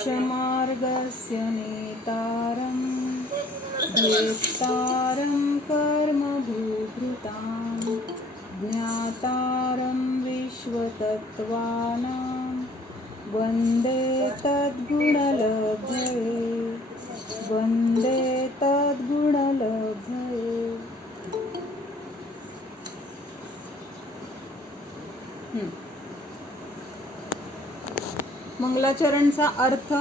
मोक्षमार्गस्य नेतारं भेत्तारं कर्मभूभृतां ज्ञातारं विश्वतत्त्वानां वन्दे तद्गुणलब्धये वन्दे तद्गुणलब्धये। मंगलाचरणचा अर्थ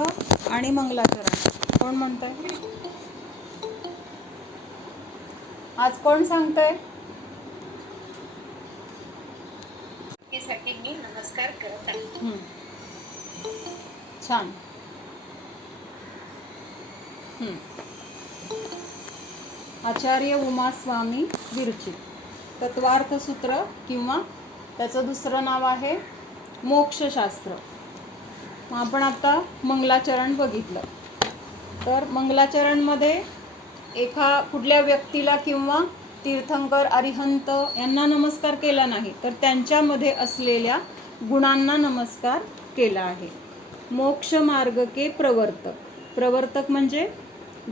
आणि मंगलाचरण कोण म्हणतंय? आज कोण सांगतंय? मी नमस्कार करत आहे. छान. आचार्य उमास्वामी विरचित तत्वार्थ सूत्र किंवा त्याचं दुसरं नाव आहे मोक्षशास्त्र. आपण आता मंगलाचरण बघितलं. तर मंगलाचरणमध्ये कुठल्या व्यक्तीला किंवा तीर्थंकर अरिहंत यांना नमस्कार केला नाही, तर त्यांच्यामध्ये असलेल्या गुणांना नमस्कार केला आहे. मोक्ष मार्ग के प्रवर्तक. प्रवर्तक म्हणजे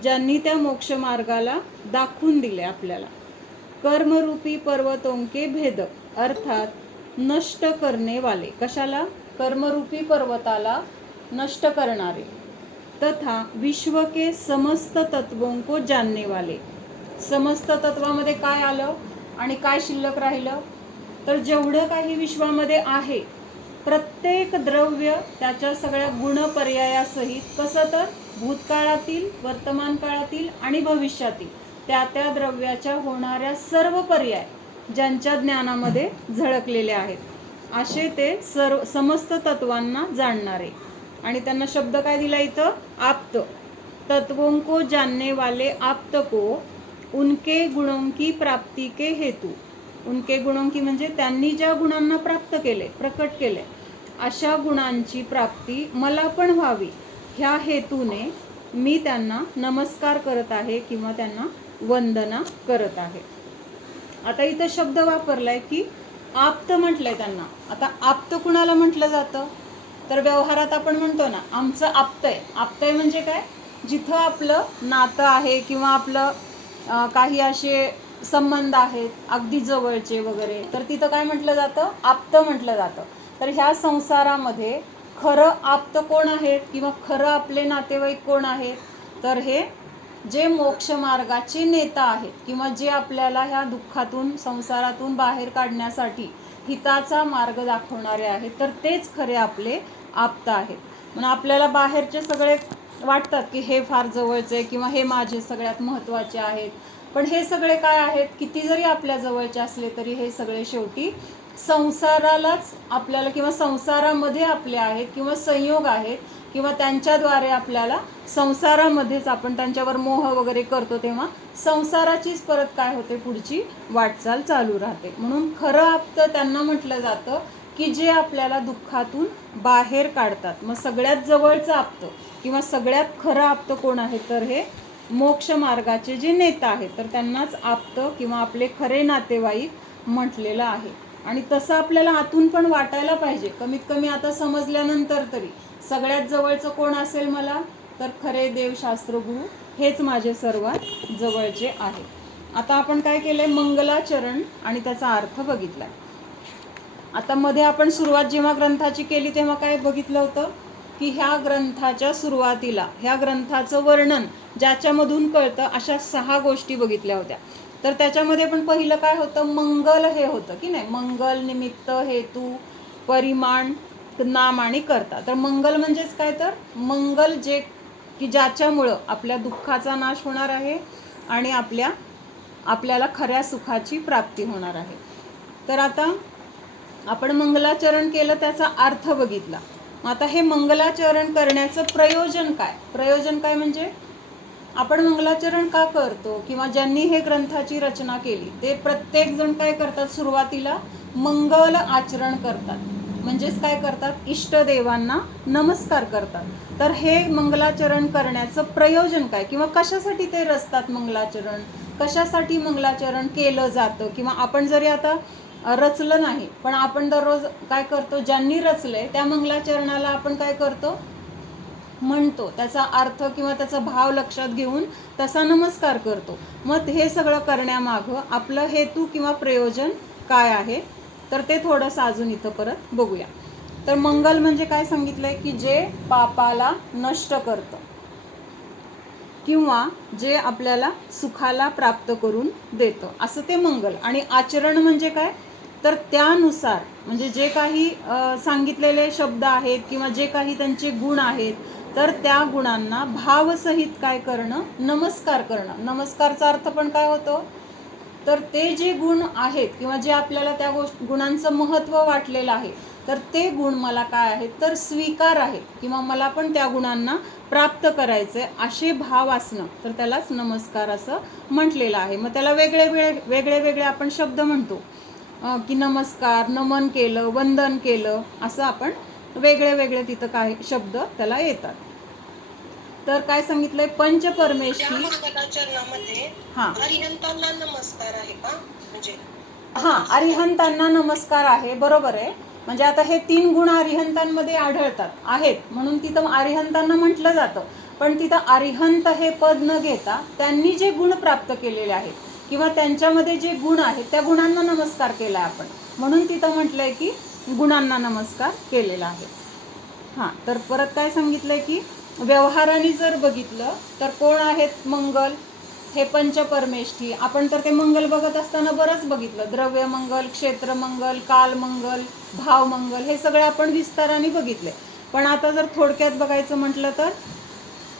ज्यांनी त्या मोक्ष मार्गाला दाखवून दिले आपल्याला. कर्मरूपी पर्वतों के भेदक, अर्थात नष्ट करणे वाले. कशाला? कर्मरूपी पर्वताला नष्ट करणारे. तथा विश्व के समस्त तत्वों को जानने वाले. समस्त तत्वामध्ये काय आलं आणि काय शिल्लक राहिलं? तर जेवढं काही विश्वामध्ये आहे प्रत्येक द्रव्य त्याच्या सगळ्या गुणपर्यायासहित, कसं तर भूतकाळातील, वर्तमान काळातील आणि भविष्यातील त्या त्या द्रव्याच्या होणाऱ्या सर्व पर्याय ज्यांच्या ज्ञानामध्ये झळकलेले आहेत, असे ते समस्त तत्वांना जाणणारे. आणि त्यांना शब्द काय दिला इथं? आप्त. तत्वों को जानने वाले आप्त को उनके गुणों की प्राप्ति के हेतु. उनके गुणों की म्हणजे त्यांनी ज्या गुणांना प्राप्त केले, प्रकट केले, अशा गुणांची प्राप्ती मला पण व्हावी ह्या हेतूने मी त्यांना नमस्कार करत आहे किंवा त्यांना वंदना करत आहे. आता इथं शब्द वापरलाय की आप्त म्हटलंय त्यांना. आता आप्त कुणाला म्हटलं जातं? तर व्यवहारात आपण म्हणतो ना, आमचं आप्तय. आप्तय म्हणजे काय? जिथं आपलं नातं आहे किंवा आपलं काही असे संबंध आहेत अगदी जवळचे वगैरे, तर तिथं काय म्हटलं जातं? आप्त म्हटलं जातं. तर ह्या संसारामध्ये खरं आप्त कोण आहेत किंवा खरं आपले नातेवाईक कोण आहेत? तर हे जे मोक्ष मार्गाचे नेता आहेत किंवा जे आपल्याला ह्या दुःखातून, संसारातून बाहेर काढण्यासाठी हिताचा मार्ग दाखवणारे आहेत, तर तेच खरे आपले आप्त आहेत. म्हणून आपल्याला बाहेरचे सगळे वाटतात की हे फार जवळचे किंवा हे माझे सगळ्यात महत्त्वाचे आहेत, पण हे सगळे काय आहेत? किती जरी आपल्या जवळचे असले तरी हे सगळे शेवटी संसारालाच आपल्याला किंवा संसारामध्ये आपले आहेत किंवा संयोग आहेत किंवा त्यांच्याद्वारे आपल्याला संसारामध्येच आपण त्यांच्यावर मोह वगैरे करतो, तेव्हा संसाराचीच परत काय होते? पुढची वाटचाल चालू राहते. म्हणून खरं आप्त त्यांना म्हटलं जातं की जे आपल्याला दुःखातून बाहेर काढतात. मग सगळ्यात जवळचं आप्त किंवा सगळ्यात खरं आप्त कोण आहे? तर हे मोक्ष मार्गाचे जे नेता आहेत, तर त्यांनाच आप्त किंवा आपले खरे नातेवाईक म्हटलेलं आहे. आणि तसं आपल्याला आतून पण वाटायला पाहिजे. कमीत कमी आता समजल्यानंतर तरी सगळ्यात जवळचं कोण असेल मला? तर खरे देवशास्त्र गुरु हेच माझे सर्वात जवळचे आहे. आता आपण काय केलंय? मंगलाचरण आणि त्याचा अर्थ बघितलाय. आता मध्ये आपण सुरुवात जेव्हा ग्रंथाची केली तेव्हा काय बघितलं होतं की ह्या ग्रंथाच्या सुरुवातीला ह्या ग्रंथाचं वर्णन ज्याच्यामधून कळतं अशा 6 गोष्टी बघितल्या होत्या. तर त्याच्यामध्ये पण पहिलं काय होतं? मंगल हे होतं की नाही? मंगल, निमित्त, हेतू, परिमाण, नाम आणि कर्ता. तर मंगल म्हणजेच काय? तर मंगल जे की ज्याच्यामुळं आपल्या दुःखाचा नाश होणार आहे आणि आपल्याला खऱ्या सुखाची प्राप्ती होणार आहे. तर आता आपण मंगलाचरण केलं, त्याचा अर्थ बघितला. आता हे मंगलाचरण करण्याचं प्रयोजन काय? प्रयोजन काय म्हणजे आपण मंगलाचरण का करतो किंवा ज्यांनी हे ग्रंथाची रचना केली ते प्रत्येक जण काय करतात? सुरुवातीला मंगल आचरण करतात. म्हणजेच काय करतात? इष्टदेवांना नमस्कार करतात. तर हे मंगलाचरण करण्याचं प्रयोजन काय किंवा कशासाठी ते रचतात मंगलाचरण? कशासाठी मंगलाचरण केलं जातं? किंवा आपण जरी आता रचलं नाही पण आपण दररोज काय करतो? ज्यांनी रचलंय त्या मंगलाचरणाला आपण काय करतो? म्हणतो, त्याचा अर्थ किंवा त्याचा भाव लक्षात घेऊन तसा नमस्कार करतो. मग हे सगळं करण्यामागं आपलं हेतू किंवा प्रयोजन काय आहे, तर ते थोडंसं अजून इथं परत बघूया. तर मंगल म्हणजे काय सांगितलंय की जे पापाला नष्ट करतं किंवा जे आपल्याला सुखाला प्राप्त करून देतं, असं ते मंगल. आणि आचरण म्हणजे काय, तर त्यानुसार म्हणजे जे काही सांगितलेले शब्द आहेत किंवा जे काही त्यांचे गुण आहेत, तर त्या गुणांना भावसहित काय करणं, नमस्कार करणं. नमस्कारचा अर्थ पण काय होतो, तर ते जे गुण आहेत किंवा जे आपल्याला त्या गुणांचं महत्त्व वाटलेलं आहे, तर ते गुण मला काय आहेत, तर स्वीकार आहेत किंवा मला पण त्या गुणांना प्राप्त करायचे असे भाव असणं, तर त्यालाच नमस्कार असं म्हटलेलं आहे. मग त्याला वेगळे आपण शब्द म्हणतो की नमस्कार, नमन केलं, वंदन केलं, असं आपण वेगळे तिथं काय शब्द त्याला येतात. तर काय सांगितलंय, पंचपरमेष्ठी. मंगलाचरणामध्ये अरिहंतांना नमस्कार आहे का, म्हणजे अरिहंतांना नमस्कार आहे, बरोबर आहे. म्हणजे आता हे 3 गुण अरिहंतांमध्ये आढळतात आहेत म्हणून तिथं अरिहंतांना म्हटलं जातं. पण तिथं अरिहंत हे पद न घेता त्यांनी जे गुण प्राप्त केलेले आहेत किंवा त्यांच्यामध्ये जे गुण आहेत त्या गुणांना नमस्कार केला आपण, म्हणून तिथं म्हटलंय की गुणांना नमस्कार केलेला आहे. तर परत काय सांगितलंय की व्यवहाराने जर बघितलं तर कोण आहेत मंगल, हे पंचपरमेष्ठी. आपण तर ते मंगल बघत असताना बरंच बघितलं, द्रव्यमंगल, क्षेत्रमंगल, कालमंगल, भावमंगल, हे सगळे आपण विस्ताराने बघितले. पण आता जर थोडक्यात बघायचं म्हटलं तर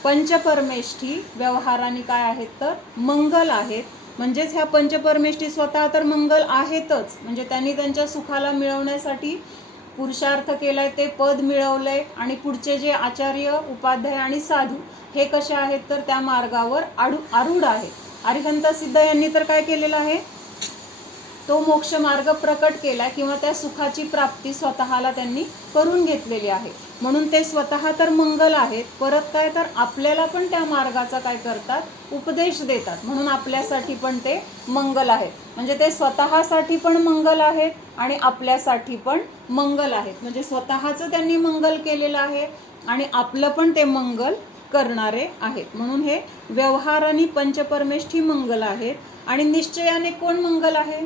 पंचपरमेष्ठी व्यवहाराने काय आहेत, तर मंगल आहेत. म्हणजेच ह्या पंचपरमेष्ठी स्वतः तर मंगल आहेतच, म्हणजे त्यांनी त्यांच्या सुखाला मिळवण्यासाठी पुरुषार्थ केलाय, ते पद मिळवलंय. आणि पुढचे जे आचार्य, उपाध्याय आणि साधू हे कसे आहेत, तर त्या मार्गावर आरूढ आहेत. अरिहंत सिद्ध यांनी तर काय केलेलं आहे, तो मोक्ष मार्ग प्रकट केला किंवा त्या सुखाची प्राप्ती स्वतःला त्यांनी करून घेतलेली आहे, म्हणून ते स्वतः तर मंगल आहेत. परत काय, तर आपल्याला पण त्या मार्गाचा काय करतात, उपदेश देतात, म्हणून आपल्यासाठी पण ते मंगल आहेत. म्हणजे ते स्वतःसाठी पण मंगल आहेत आणि आपल्यासाठी पण मंगल आहेत. म्हणजे स्वतःचं त्यांनी मंगल केलेलं आहे आणि आपलं पण ते मंगल करणारे आहेत. म्हणून हे व्यवहाराने पंचपरमेष्ठी मंगल आहेत. आणि निश्चयाने कोण मंगल आहे,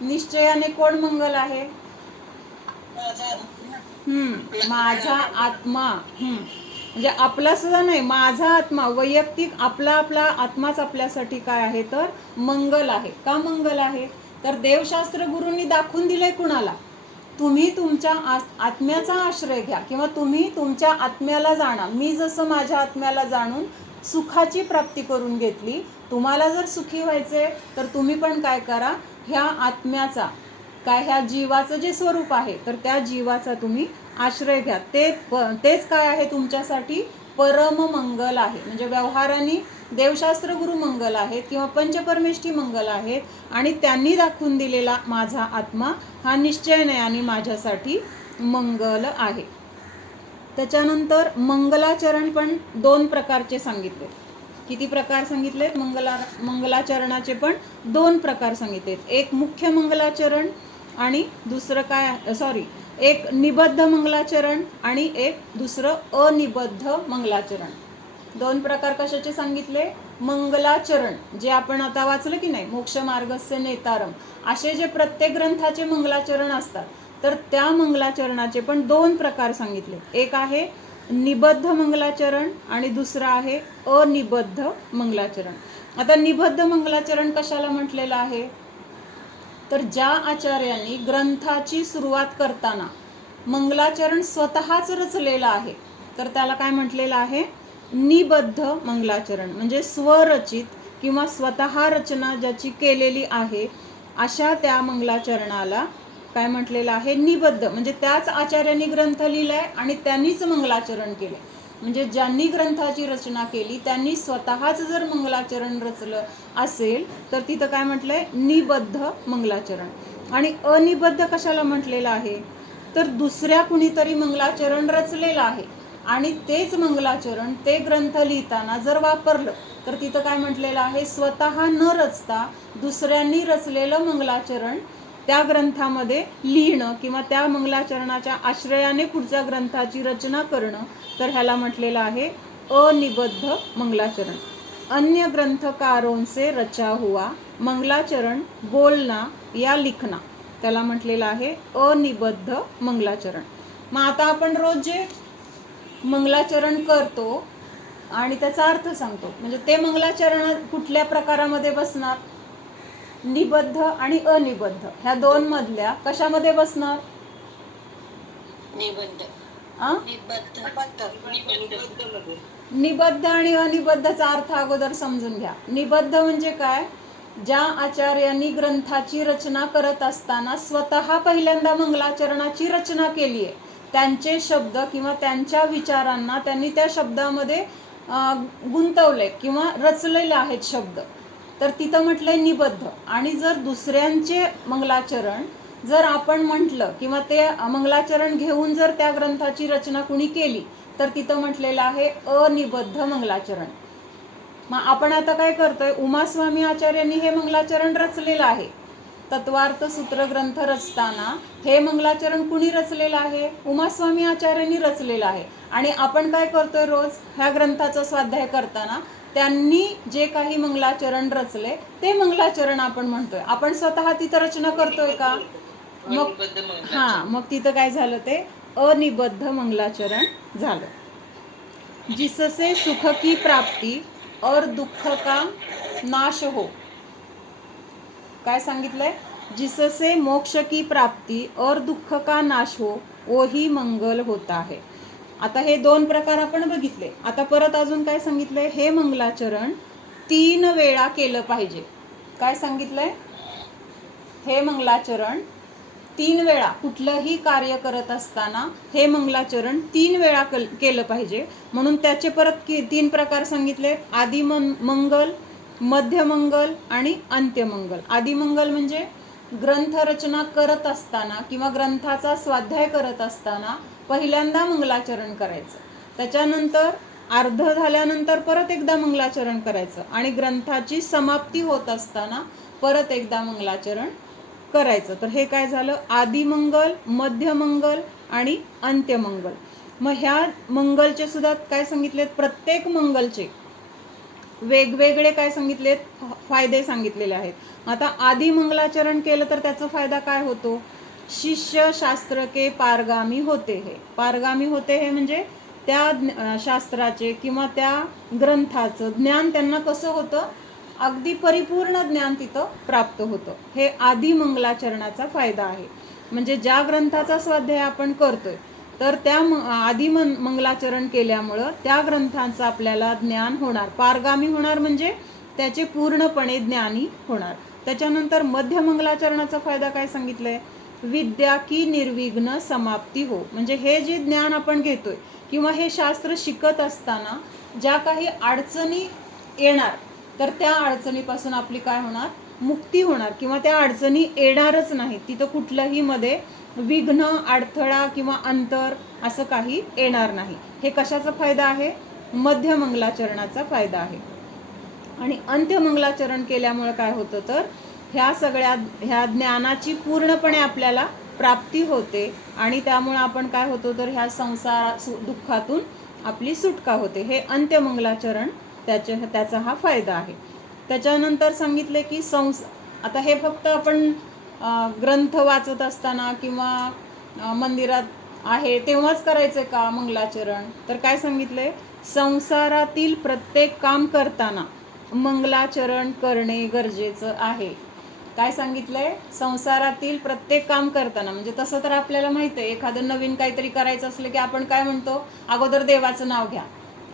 निश्चयाने कोण मंगल आहे, माझा आत्मा. म्हणजे आपला सुद्धा नाही, माझा आत्मा, वैयक्तिक आपला आत्माच आपल्यासाठी काय आहे, तर मंगल आहे. का मंगल आहे, तर देवशास्त्र गुरूंनी दाखवून दिलंय कुणाला, तुम्ही तुमच्या आत्म्याचा आश्रय घ्या किंवा तुम्ही तुमच्या आत्म्याला जाणा. मी जसं माझ्या आत्म्याला जाणून सुखाची प्राप्ती करून घेतली, तुम्हाला जर सुखी व्हायचे तर तुम्ही पण काय करा, ह्या आत्म्याचा काय, ह्या जीवाचं जे स्वरूप आहे, तर त्या जीवाचा तुम्ही आश्रय घ्या. तेच काय आहे, तुमच्यासाठी परम मंगल आहे. म्हणजे व्यवहाराने देवशास्त्र गुरु मंगल आहेत किंवा पंचपरमेष्ठी मंगल आहेत. आणि त्यांनी दाखवून दिलेला माझा आत्मा हा निश्चयाने आणि माझ्यासाठी मंगल आहे. त्याच्यानंतर मंगलाचरण पण 2 प्रकारचे सांगितले. किती प्रकार सांगितलेत, मंगलाचरणाचे पण 2 प्रकार सांगितलेत. एक मुख्य मंगलाचरण आणि दुसरं काय, एक निबद्ध मंगलाचरण आणि एक दुसरं अनिबद्ध मंगलाचरण. 2 प्रकार कशाचे सांगितले, मंगलाचरण जे आपण आता वाचलं की नाही, मोक्ष मार्गस्य नेतारम, असे जे प्रत्येक ग्रंथाचे मंगलाचरण असतात, तर त्या मंगलाचरणाचे पण 2 प्रकार सांगितले. एक आहे निबद्ध मंगलाचरण आणि दुसरं आहे अनिबद्ध मंगलाचरण. आता निबद्ध मंगलाचरण कशाला म्हटलेलं आहे, तर ज्या आचार्यांनी ग्रंथाची सुरुवात करताना मंगलाचरण स्वतःच रचलेलं आहे, तर त्याला काय म्हटलेलं आहे, निबद्ध मंगलाचरण. म्हणजे स्वरचित किंवा स्वतः रचना ज्याची केलेली आहे अशा त्या मंगलाचरणाला काय म्हटलेलं आहे, निबद्ध. म्हणजे त्याच आचार्यांनी ग्रंथ लिहिलाय आणि त्यांनीच मंगलाचरण केले. म्हणजे ज्यांनी ग्रंथाची रचना केली त्यांनी स्वतःच जर मंगलाचरण रचलं असेल तर तिथं काय म्हटलंय, निबद्ध मंगलाचरण. आणि अनिबद्ध कशाला म्हटलेलं आहे, तर दुसऱ्या कुणीतरी मंगलाचरण रचलेलं आहे आणि तेच मंगलाचरण ते ग्रंथ लिहिताना जर वापरलं तर तिथं काय म्हटलेलं आहे, स्वतः न रचता दुसऱ्यांनी रचलेलं मंगलाचरण त्या ग्रंथामध्ये लिहिणं किंवा त्या मंगलाचरणाच्या आश्रयाने पुढच्या ग्रंथाची रचना करणं, तर ह्याला म्हटलेलं आहे अनिबद्ध मंगलाचरण. अन्य ग्रंथकारों से रचा हुआ मंगलाचरण बोलना या लिखना, त्याला म्हटलेलं आहे अनिबद्ध मंगलाचरण. मग आता आपण रोज जे मंगलाचरण करतो आणि त्याचा अर्थ सांगतो, म्हणजे ते मंगलाचरण कुठल्या प्रकारामध्ये बसणार? निबद्ध आणि अनिबद्ध ह्या दोन मधल्या कशामध्ये बसणार? निबद्ध. निबद्ध आणि अनिबद्धचा अर्थ अगोदर समजून घ्या. निबद्ध म्हणजे काय? ज्या आचार्यांनी ग्रंथाची रचना करत असताना स्वतः पहिल्यांदा मंगलाचरणाची रचना केली आहे, त्यांचे शब्द किंवा त्यांच्या विचारांना त्यांनी त्या शब्दामध्ये गुंतवले किंवा रचलेले आहेत शब्द, तर तिथं म्हटलंय निबद्ध. आणि जर दुसऱ्यांचे मंगलाचरण जर आपण म्हटलं किंवा ते मंगलाचरण घेऊन जर त्या ग्रंथाची रचना कुणी केली, तर तिथं म्हटलेलं आहे अनिबद्ध मंगलाचरण. मग आपण आता काय करतोय? उमास्वामी आचार्यांनी हे मंगलाचरण रचलेलं आहे. तत्वार्थ सूत्र ग्रंथ रचताना हे मंगलाचरण कुणी रचलेलं आहे? उमास्वामी आचार्यांनी रचलेलं आहे. आणि आपण काय करतोय? रोज ह्या ग्रंथाचा स्वाध्याय करताना त्यांनी जे काही मंगलाचरण रचले ते मंगलाचरण आपण म्हणतोय. आपण स्वतः तिथं रचना करतोय का? मग मग तिथं काय झालं? ते अनिबद्ध मंगलाचरण झालं. जिससे सुख की प्राप्ती और दुःख का नाश हो. काय सांगितलंय? जिससे मोक्ष की प्राप्ती और दुःख का नाश हो वही मंगल होता है. आता हे दोन प्रकार आपण बघितले. आता परत अजून काय सांगितलंय? हे मंगलाचरण 3 वेळा केलं पाहिजे. काय सांगितलंय? हे मंगलाचरण 3 वेळा, कुठलंही कार्य करत असताना हे मंगलाचरण 3 वेळा केलं पाहिजे. म्हणून त्याचे परत 3 प्रकार सांगितले. आदिमंगल, मध्यमंगल आणि अंत्यमंगल. आदिमंगल म्हणजे ग्रंथरचना करत असताना किंवा ग्रंथाचा स्वाध्याय करत असताना पहिल्यांदा मंगलाचरण करायचं, त्याच्यानंतर अर्ध झाल्यानंतर परत एकदा मंगलाचरण करायचं आणि ग्रंथाची समाप्ती होत असताना परत एकदा मंगलाचरण करायचं. तर हे काय झालं? आदिमंगल, मध्यमंगल आणि अंत्यमंगल. मग ह्या मंगलचे सुद्धा काय सांगितलेत? प्रत्येक मंगलचे वेगवेगळे काय सांगितलेत? फायदे सांगितलेले आहेत. आता आदि मंगलाचरण केलं तर त्याचा फायदा काय होतो? शिष्य शास्त्र के पारगामी होते हे. पारगामी होते हे म्हणजे त्या शास्त्राचे किंवा त्या ग्रंथाचं ज्ञान त्यांना कसं होतं? अगदी परिपूर्ण ज्ञान तिथं प्राप्त होतं. हे आदि मंगलाचरणाचा फायदा आहे. म्हणजे ज्या ग्रंथाचा स्वाध्याय आपण करतोय तर त्या आदि मंगलाचरण केल्यामुळं त्या ग्रंथांचं आपल्याला ज्ञान होणार, पारगामी होणार, म्हणजे त्याचे पूर्णपणे ज्ञानी होणार. त्याच्यानंतर मध्य मंगलाचरणाचा फायदा काय सांगितलंय? विद्या की निर्विघ्न समाप्ती हो. म्हणजे हे जे ज्ञान आपण घेतोय किंवा हे शास्त्र शिकत असताना ज्या काही अडचणी येणार तर त्या अडचणीपासून आपली काय होणार? मुक्ती होणार किंवा त्या अडचणी येणारच नाही. तिथं कुठलंही मध्ये विघ्न, अडथळा किंवा अंतर असं काही येणार नाही. हे कशाचा फायदा आहे? मध्य मंगलाचरणाचा फायदा आहे. आणि अंत्यमंगलाचरण केल्यामुळे काय होतं? तर ह्या ज्ञानाची पूर्णपणे आपल्याला प्राप्ती होते आणि त्यामुळे आपण काय होतो? तर ह्या संसार दुःखातून आपली सुटका होते. हे अंत्यमंगलाचरण त्याचा हा फायदा आहे. त्याच्यानंतर सांगितले की आता हे फक्त आपण ग्रंथ वाचत असताना किंवा मंदिरात आहे तेव्हाच करायचं का मंगलाचरण? तर काय सांगितलंय? संसारातील प्रत्येक काम करताना मंगलाचरण करणे गरजेचं आहे. काय सांगितलंय? संसारातील प्रत्येक काम करताना, म्हणजे तसं तर आपल्याला माहिती आहे, एखादं नवीन काहीतरी करायचं असलं की आपण काय म्हणतो? अगोदर देवाचं नाव घ्या,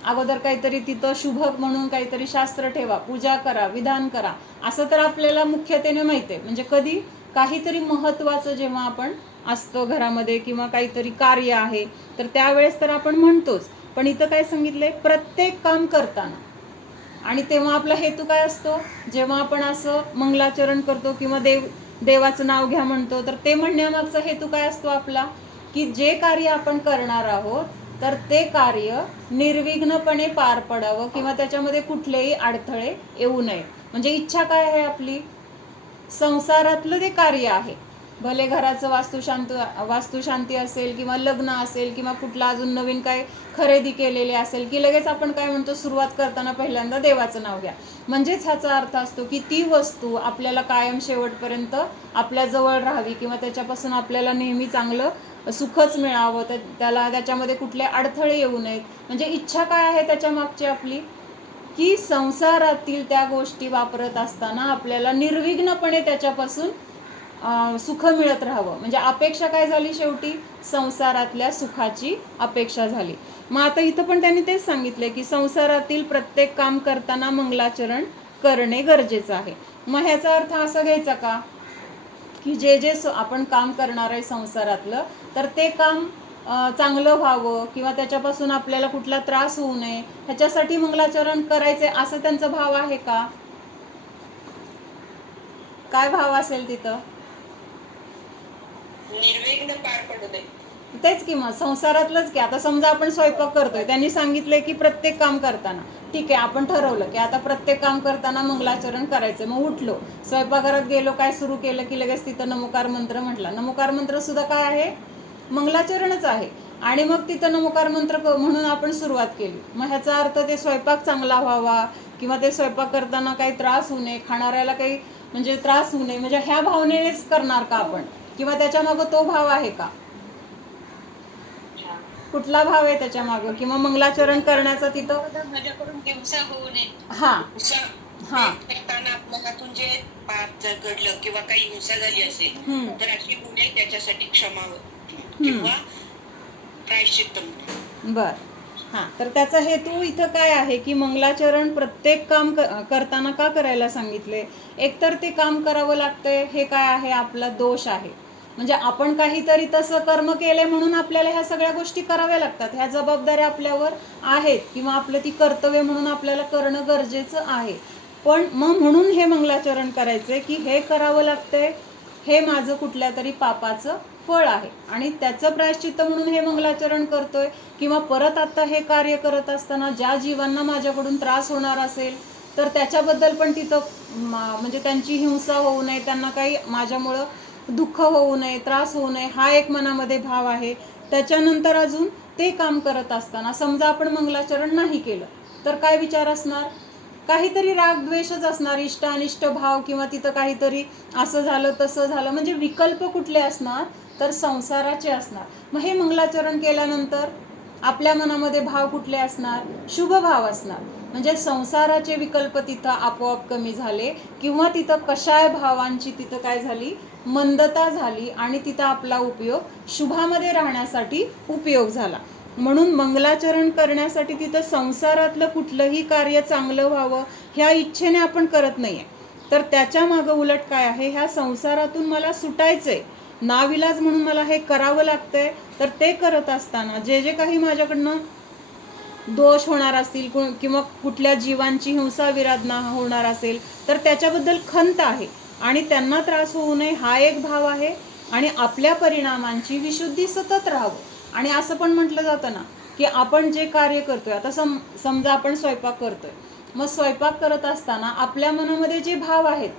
अगोदर काहीतरी तिथं शुभ म्हणून काहीतरी शास्त्र ठेवा, पूजा करा, विधान करा, असं तर आपल्याला मुख्यतेने माहिती आहे. म्हणजे कधी काहीतरी महत्त्वाचं जेव्हा आपण असतो घरामध्ये किंवा काहीतरी कार्य आहे तर त्यावेळेस तर आपण म्हणतोच. पण इथं काय सांगितलंय? प्रत्येक काम करताना. आणि तेव्हा आपला हेतू काय असतो? जेव्हा आपण असं मंगलाचरण करतो किंवा देवाचं नाव घ्या म्हणतो तर ते म्हणण्यामागचा हेतू काय असतो आपला? की जे कार्य आपण करणार आहोत तर ते कार्य निर्विघ्नपणे पार पडावं किंवा त्याच्यामध्ये कुठलेही अडथळे येऊ नये. म्हणजे इच्छा काय आहे आपली? संसारातलं जे कार्य आहे भले घराचं वास्तुशांती असेल किंवा लग्न असेल किंवा कुठला अजून नवीन काय खरेदी केलेली असेल की लगेच आपण काय म्हणतो, सुरुवात करताना पहिल्यांदा देवाचं नाव घ्या. म्हणजेच ह्याचा अर्थ असतो की ती वस्तू आपल्याला कायम शेवटपर्यंत आपल्या जवळ राहावी किंवा त्याच्यापासून आपल्याला नेहमी चांगलं सुखच मिळावं, त्याच्यामध्ये कुठले अडथळे येऊ नयेत. म्हणजे इच्छा काय आहे त्याच्या मागची आपली, की संसारातील त्या गोष्टी वापरत असताना आपल्याला निर्विघ्नपणे त्याच्यापासून सुख मिळत राहावं. म्हणजे अपेक्षा काय झाली, शेवटी संसारातल्या सुखाची अपेक्षा झाली. मग आता इथं पण त्यांनी तेच सांगितले की संसारातील प्रत्येक काम करताना मंगलाचरण करणे गरजेचं आहे. मग ह्याचा अर्थ असा घ्यायचा का, की जे आपण काम करणार आहे संसारातलं, तर ते काम चांगलं व्हावं किंवा त्याच्यापासून आपल्याला कुठला त्रास होऊ नये ह्याच्यासाठी मंगलाचरण करायचे असं त्यांचा भाव आहे का? काय भाव असेल तिथं? निर्विघ्न पार पडू दे. तेच की मग संसारातलंच की. आता समजा आपण स्वयंपाक करतोय, त्यांनी सांगितलंय की प्रत्येक काम करताना, ठीक आहे, आपण ठरवलं की आता प्रत्येक काम करताना मंगलाचरण करायचं. मग उठलो, स्वयंपाकघरात गेलो, काय सुरू केलं की लगेच तिथं नमोकार मंत्र म्हटला. नमोकार मंत्र सुद्धा काय आहे, मंगलाचरणच आहे. आणि मग तिथं नमोकार मंत्र म्हणून आपण सुरुवात केली. मग ह्याचा अर्थ ते स्वयंपाक चांगला व्हावा किंवा ते स्वयंपाक करताना काही त्रास होऊ नये, खाणाऱ्याला काही म्हणजे त्रास होऊ नये, म्हणजे ह्या भावनेनेच करणार का आपण, किंवा त्याच्या मागं तो भाव आहे का, कुठला भाव आहे त्याच्या मागं, किंवा मंगलाचरण करण्याचा तिथं माझ्याकडून हिंसा होऊ नये. हा हा आपल्या हातून जे पाप जर घडलं किंवा काही हिंसा झाली असेल तर अशी गुन्हे त्याच्यासाठी क्षमा किंवा प्रायश्चित्त. बर. हां, तर त्याचा हेतू इथं काय आहे की मंगलाचरण प्रत्येक काम करताना का करायला सांगितले. एकतर ते काम करावं लागतंय, हे काय आहे, आपला दोष आहे. म्हणजे आपण काहीतरी तसं कर्म केले म्हणून आपल्याला ह्या सगळ्या गोष्टी कराव्या लागतात, ह्या जबाबदाऱ्या आपल्यावर आहेत किंवा आपलं ती कर्तव्य म्हणून आपल्याला करणं गरजेचं आहे. पण मग म्हणून हे मंगलाचरण करायचंय की हे करावं लागतंय, हे माझं कुठल्या तरी पापाचं फळ आहे आणि त्याचं प्रायश्चित्त म्हणून हे मंगलाचरण करतोय. किंवा परत आता हे कार्य करत असताना ज्या जीवांना माझ्याकडून त्रास होणार असेल तर त्याच्याबद्दल पण तिथं म्हणजे त्यांची हिंसा होऊ नये, त्यांना काही माझ्यामुळं दुःख होऊ नये, त्रास होऊ नये, हा एक मनामध्ये भाव आहे. त्याच्यानंतर अजून ते काम करत असताना समजा आपण मंगलाचरण नाही केलं तर काय विचार असणार, काहीतरी राग द्वेषच असणार, इष्ट अनिष्ट भाव, किंवा तिथं काहीतरी असं झालं तसं झालं, म्हणजे विकल्प कुठले असणार, तर संसाराचे असणार. मग हे मंगलाचरण केल्यानंतर आपल्या मनामध्ये भाव कुठले असणार, शुभ भाव असणार. म्हणजे संसाराचे विकल्प तिथं आपोआप कमी झाले किंवा तिथं कशाय भावांची तिथं काय झाली, मंदता झाली आणि तिथं आपला उपयोग शुभामध्ये राहण्यासाठी उपयोग झाला. म्हणून मंगलाचरण करण्यासाठी तिथं संसारातलं कुठलंही कार्य चांगलं व्हावं ह्या इच्छेने आपण करत नाहीये, तर त्याच्या मागं उलट काय आहे, ह्या संसारातून मला सुटायचंय, नाविलाज म्हणून मला हे करावं लागतंय. तर ते करत असताना जे जे काही माझ्याकडनं दोष होणार असतील किंवा कुठल्या जीवांची हिंसा विराधना होणार असेल तर त्याच्याबद्दल खंत आहे आणि त्यांना त्रास होऊ नये हा एक भाव आहे. आणि आपल्या परिणामांची विशुद्धी सतत राहावं. आणि असं पण म्हटलं जातं ना की आपण जे कार्य करतोय, आता समजा आपण स्वयंपाक करतोय, मग स्वयंपाक करत असताना आपल्या मनामध्ये जे भाव आहेत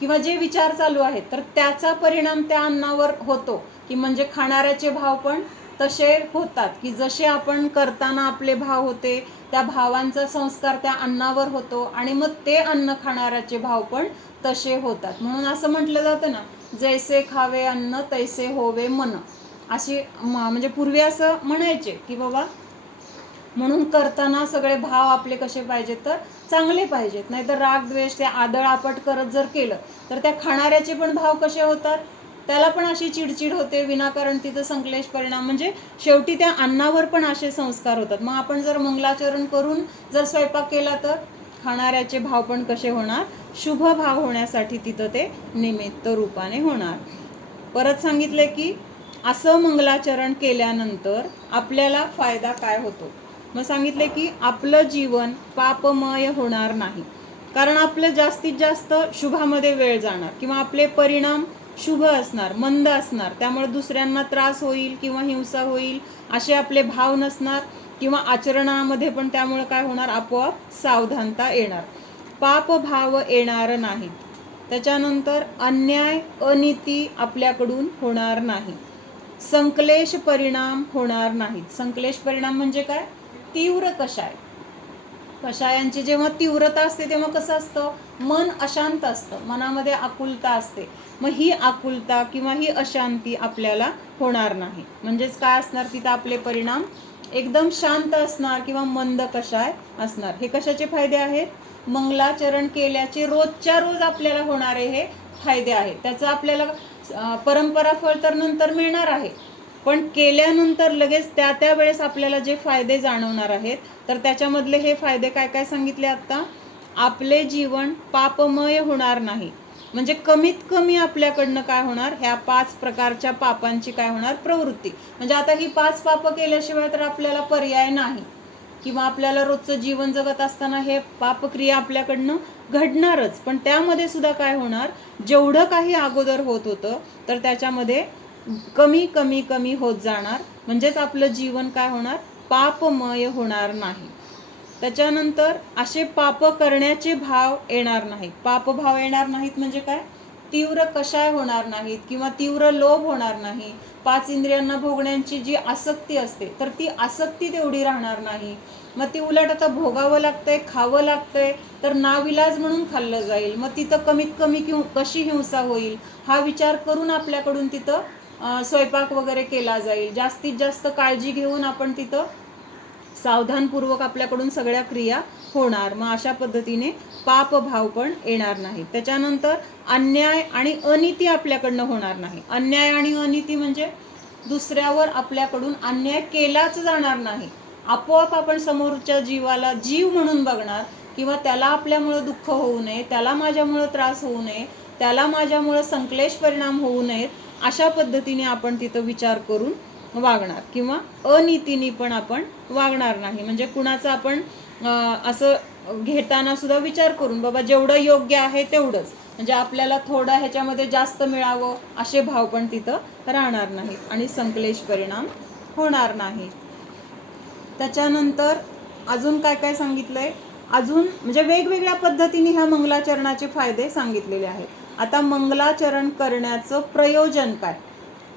किंवा जे विचार चालू आहेत तर त्याचा परिणाम त्या अन्नावर होतो, की म्हणजे खाणाऱ्याचे भाव पण तसे होतात, की जसे आपण करताना आपले भाव होते त्या भावांचा संस्कार त्या अन्नावर होतो आणि मग ते अन्न खाणाऱ्याचे भाव पण तसे होतात. म्हणून असं म्हटलं जातं ना, जैसे खावे अन्न तैसे होवे मन, अशी म्हणजे पूर्वी असं म्हणायचे की बाबा म्हणून करताना सगळे भाव आपले कसे पाहिजेत, तर चांगले पाहिजेत. नाहीतर राग द्वेष ते आदळ आपट करत जर केलं तर त्या खाणाऱ्याचे पण भाव कसे होतात, त्याला पण अशी चिडचिड होते, विनाकारण तिथं संक्लेश परिणाम, म्हणजे शेवटी त्या अन्नावर पण असे संस्कार होतात. मग आपण जर मंगलाचरण करून जर स्वयंपाक केला तर खाणाऱ्याचे भाव पण कसे होणार, शुभ भाव होण्यासाठी तिथं ते निमित्त रूपाने होणार. परत सांगितले की असं मंगलाचरण केल्यानंतर आपल्याला फायदा काय होतो. मग सांगितले की आपलं जीवन पापमय होणार नाही, कारण आपलं जास्तीत जास्त शुभामध्ये वेळ जाणार किंवा आपले परिणाम शुभ असणार, मंद असणार, त्यामुळे दुसऱ्यांना त्रास होईल किंवा हिंसा होईल असे आपले भाव नसणार किंवा आचरणामध्ये पण त्यामुळे काय होणार, आपोआप सावधानता येणार, पाप भाव येणार नाहीत. त्याच्यानंतर अन्याय अनिती आपल्याकडून होणार नाही. संक्लेश परिणाम होणार नाहीत. संक्लेश परिणाम म्हणजे काय? तीव्र कषाय. कषायांची जेव्हा तीव्रता असते तेव्हा कसं असतं? मन अशांत असतं, मनामध्ये आकुलता असते. मग ही आकुलता किंवा ही अशांती आपल्याला होणार नाही. म्हणजेच काय असणार तिथं आपले परिणाम? एकदम शांत असणार किंवा मंद कषाय असणार. हे कशाचे फायदे आहेत? मंगलाचरण केल्याचे रोजच्या रोज आपल्याला होणारे हे फायदे आहेत. त्याचं आपल्याला परंपरा फळ तर नंतर मिळणार आहे, पण केल्यानंतर लगेच त्या वेळेस आपल्याला जे फायदे जाणवणार आहेत, तर त्याच्यामधले हे फायदे काय काय सांगितले आता? आपले जीवन पापमय होणार नाही. म्हणजे कमीत कमी आपल्याकडनं काय होणार? ह्या 5 प्रकारच्या पापांची काय होणार? प्रवृत्ती. म्हणजे आता ही 5 पापं केल्याशिवाय तर आपल्याला पर्याय नाही, किंवा आपल्याला रोजचं जीवन जगत असताना हे पापक्रिया आपल्याकडनं घडणारच. पण त्यामध्ये सुद्धा काय होणार? जेवढं काही अगोदर होत होतं तर त्याच्यामध्ये कमी कमी कमी होत जाणार. म्हणजेच आपलं जीवन काय होणार? पापमय होणार नाही. त्याच्यानंतर असे पाप करण्याचे भाव येणार नाहीत. पापभाव येणार नाहीत म्हणजे काय? तीव्र कषाय होणार नाहीत किंवा तीव्र लोभ होणार नाही. 5 इंद्रियांना भोगण्याची जी आसक्ती असते तर ती आसक्ती तेवढी राहणार नाही. मग ती उलट आता भोगावं लागतंय, खावं लागतंय, तर नाविलाज म्हणून खाल्लं जाईल. मग तिथं कमीत कमी कशी हिंसा होईल हा विचार करून आपल्याकडून तिथं स्वयंपाक वगैरे केला जाईल. जास्तीत जास्त काळजी घेऊन आपण तिथं सावधानपूर्वक आपल्याकडून सगळ्या क्रिया होणार. मग अशा पद्धतीने पापभाव पण येणार नाही. त्याच्यानंतर अन्याय आणि अनिती आपल्याकडनं होणार नाही. अन्याय आणि अनिती म्हणजे दुसऱ्यावर आपल्याकडून अन्याय केलाच जाणार नाही. आपोआप आपण समोरच्या जीवाला जीव म्हणून बघणार, किंवा त्याला आपल्यामुळं दुःख होऊ नये, त्याला माझ्यामुळं त्रास होऊ नये, त्याला माझ्यामुळं संक्लेश परिणाम होऊ नयेत, अशा पद्धतीने आपण तिथं विचार करून वागणार. किंवा अनितीने पण आपण वागणार नाही. म्हणजे कुणाचं आपण असं घेताना सुद्धा विचार करून बाबा जेवढं योग्य आहे तेवढंच, म्हणजे आपल्याला थोडं ह्याच्यामध्ये जास्त मिळावं असे भाव पण तिथं राहणार नाहीत आणि संक्लेश परिणाम होणार नाही. त्याच्यानंतर अजून काय काय सांगितलंय? अजून म्हणजे वेगवेगळ्या पद्धतीने ह्या मंगलाचरणाचे फायदे सांगितलेले आहेत. आता मंगलाचरण करण्याचं प्रयोजन काय?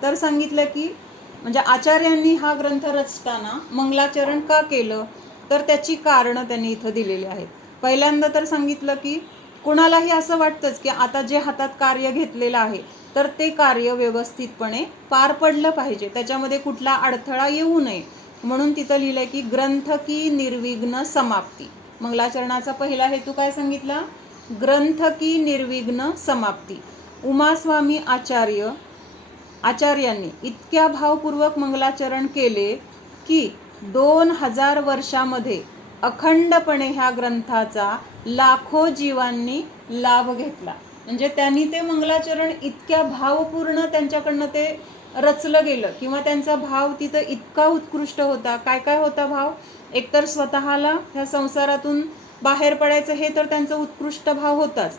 तर सांगितलं की म्हणजे आचार्यांनी हा ग्रंथ रचताना मंगलाचरण का केलं, तर त्याची कारणं त्यांनी इथं दिलेली आहेत. पहिल्यांदा तर सांगितलं की कुणालाही असं वाटतंच की आता जे हातात कार्य घेतलेलं आहे तर ते कार्य व्यवस्थितपणे पार पडलं पाहिजे, त्याच्यामध्ये कुठला अडथळा येऊ नये. म्हणून तिथं लिहिलंय की ग्रंथ की निर्विघ्न समाप्ती. मंगलाचरणाचा पहिला हेतू काय सांगितला? ग्रंथ की निर्विघ्न समाप्ती. उमास्वामी आचार्यांनी इतक्या भावपूर्वक मंगलाचरण केले की 2000 वर्षामध्ये अखंडपणे ह्या ग्रंथाचा लाखो जीवांनी लाभ घेतला. म्हणजे त्यांनी ते मंगलाचरण इतक्या भावपूर्ण त्यांच्याकडनं ते रचलं गेलं, किंवा त्यांचा भाव तिथं इतका उत्कृष्ट होता. काय काय होता भाव? एकतर स्वतःला ह्या संसारातून बाहेर पडायचं हे तर त्यांचा उत्कृष्ट भाव होताच.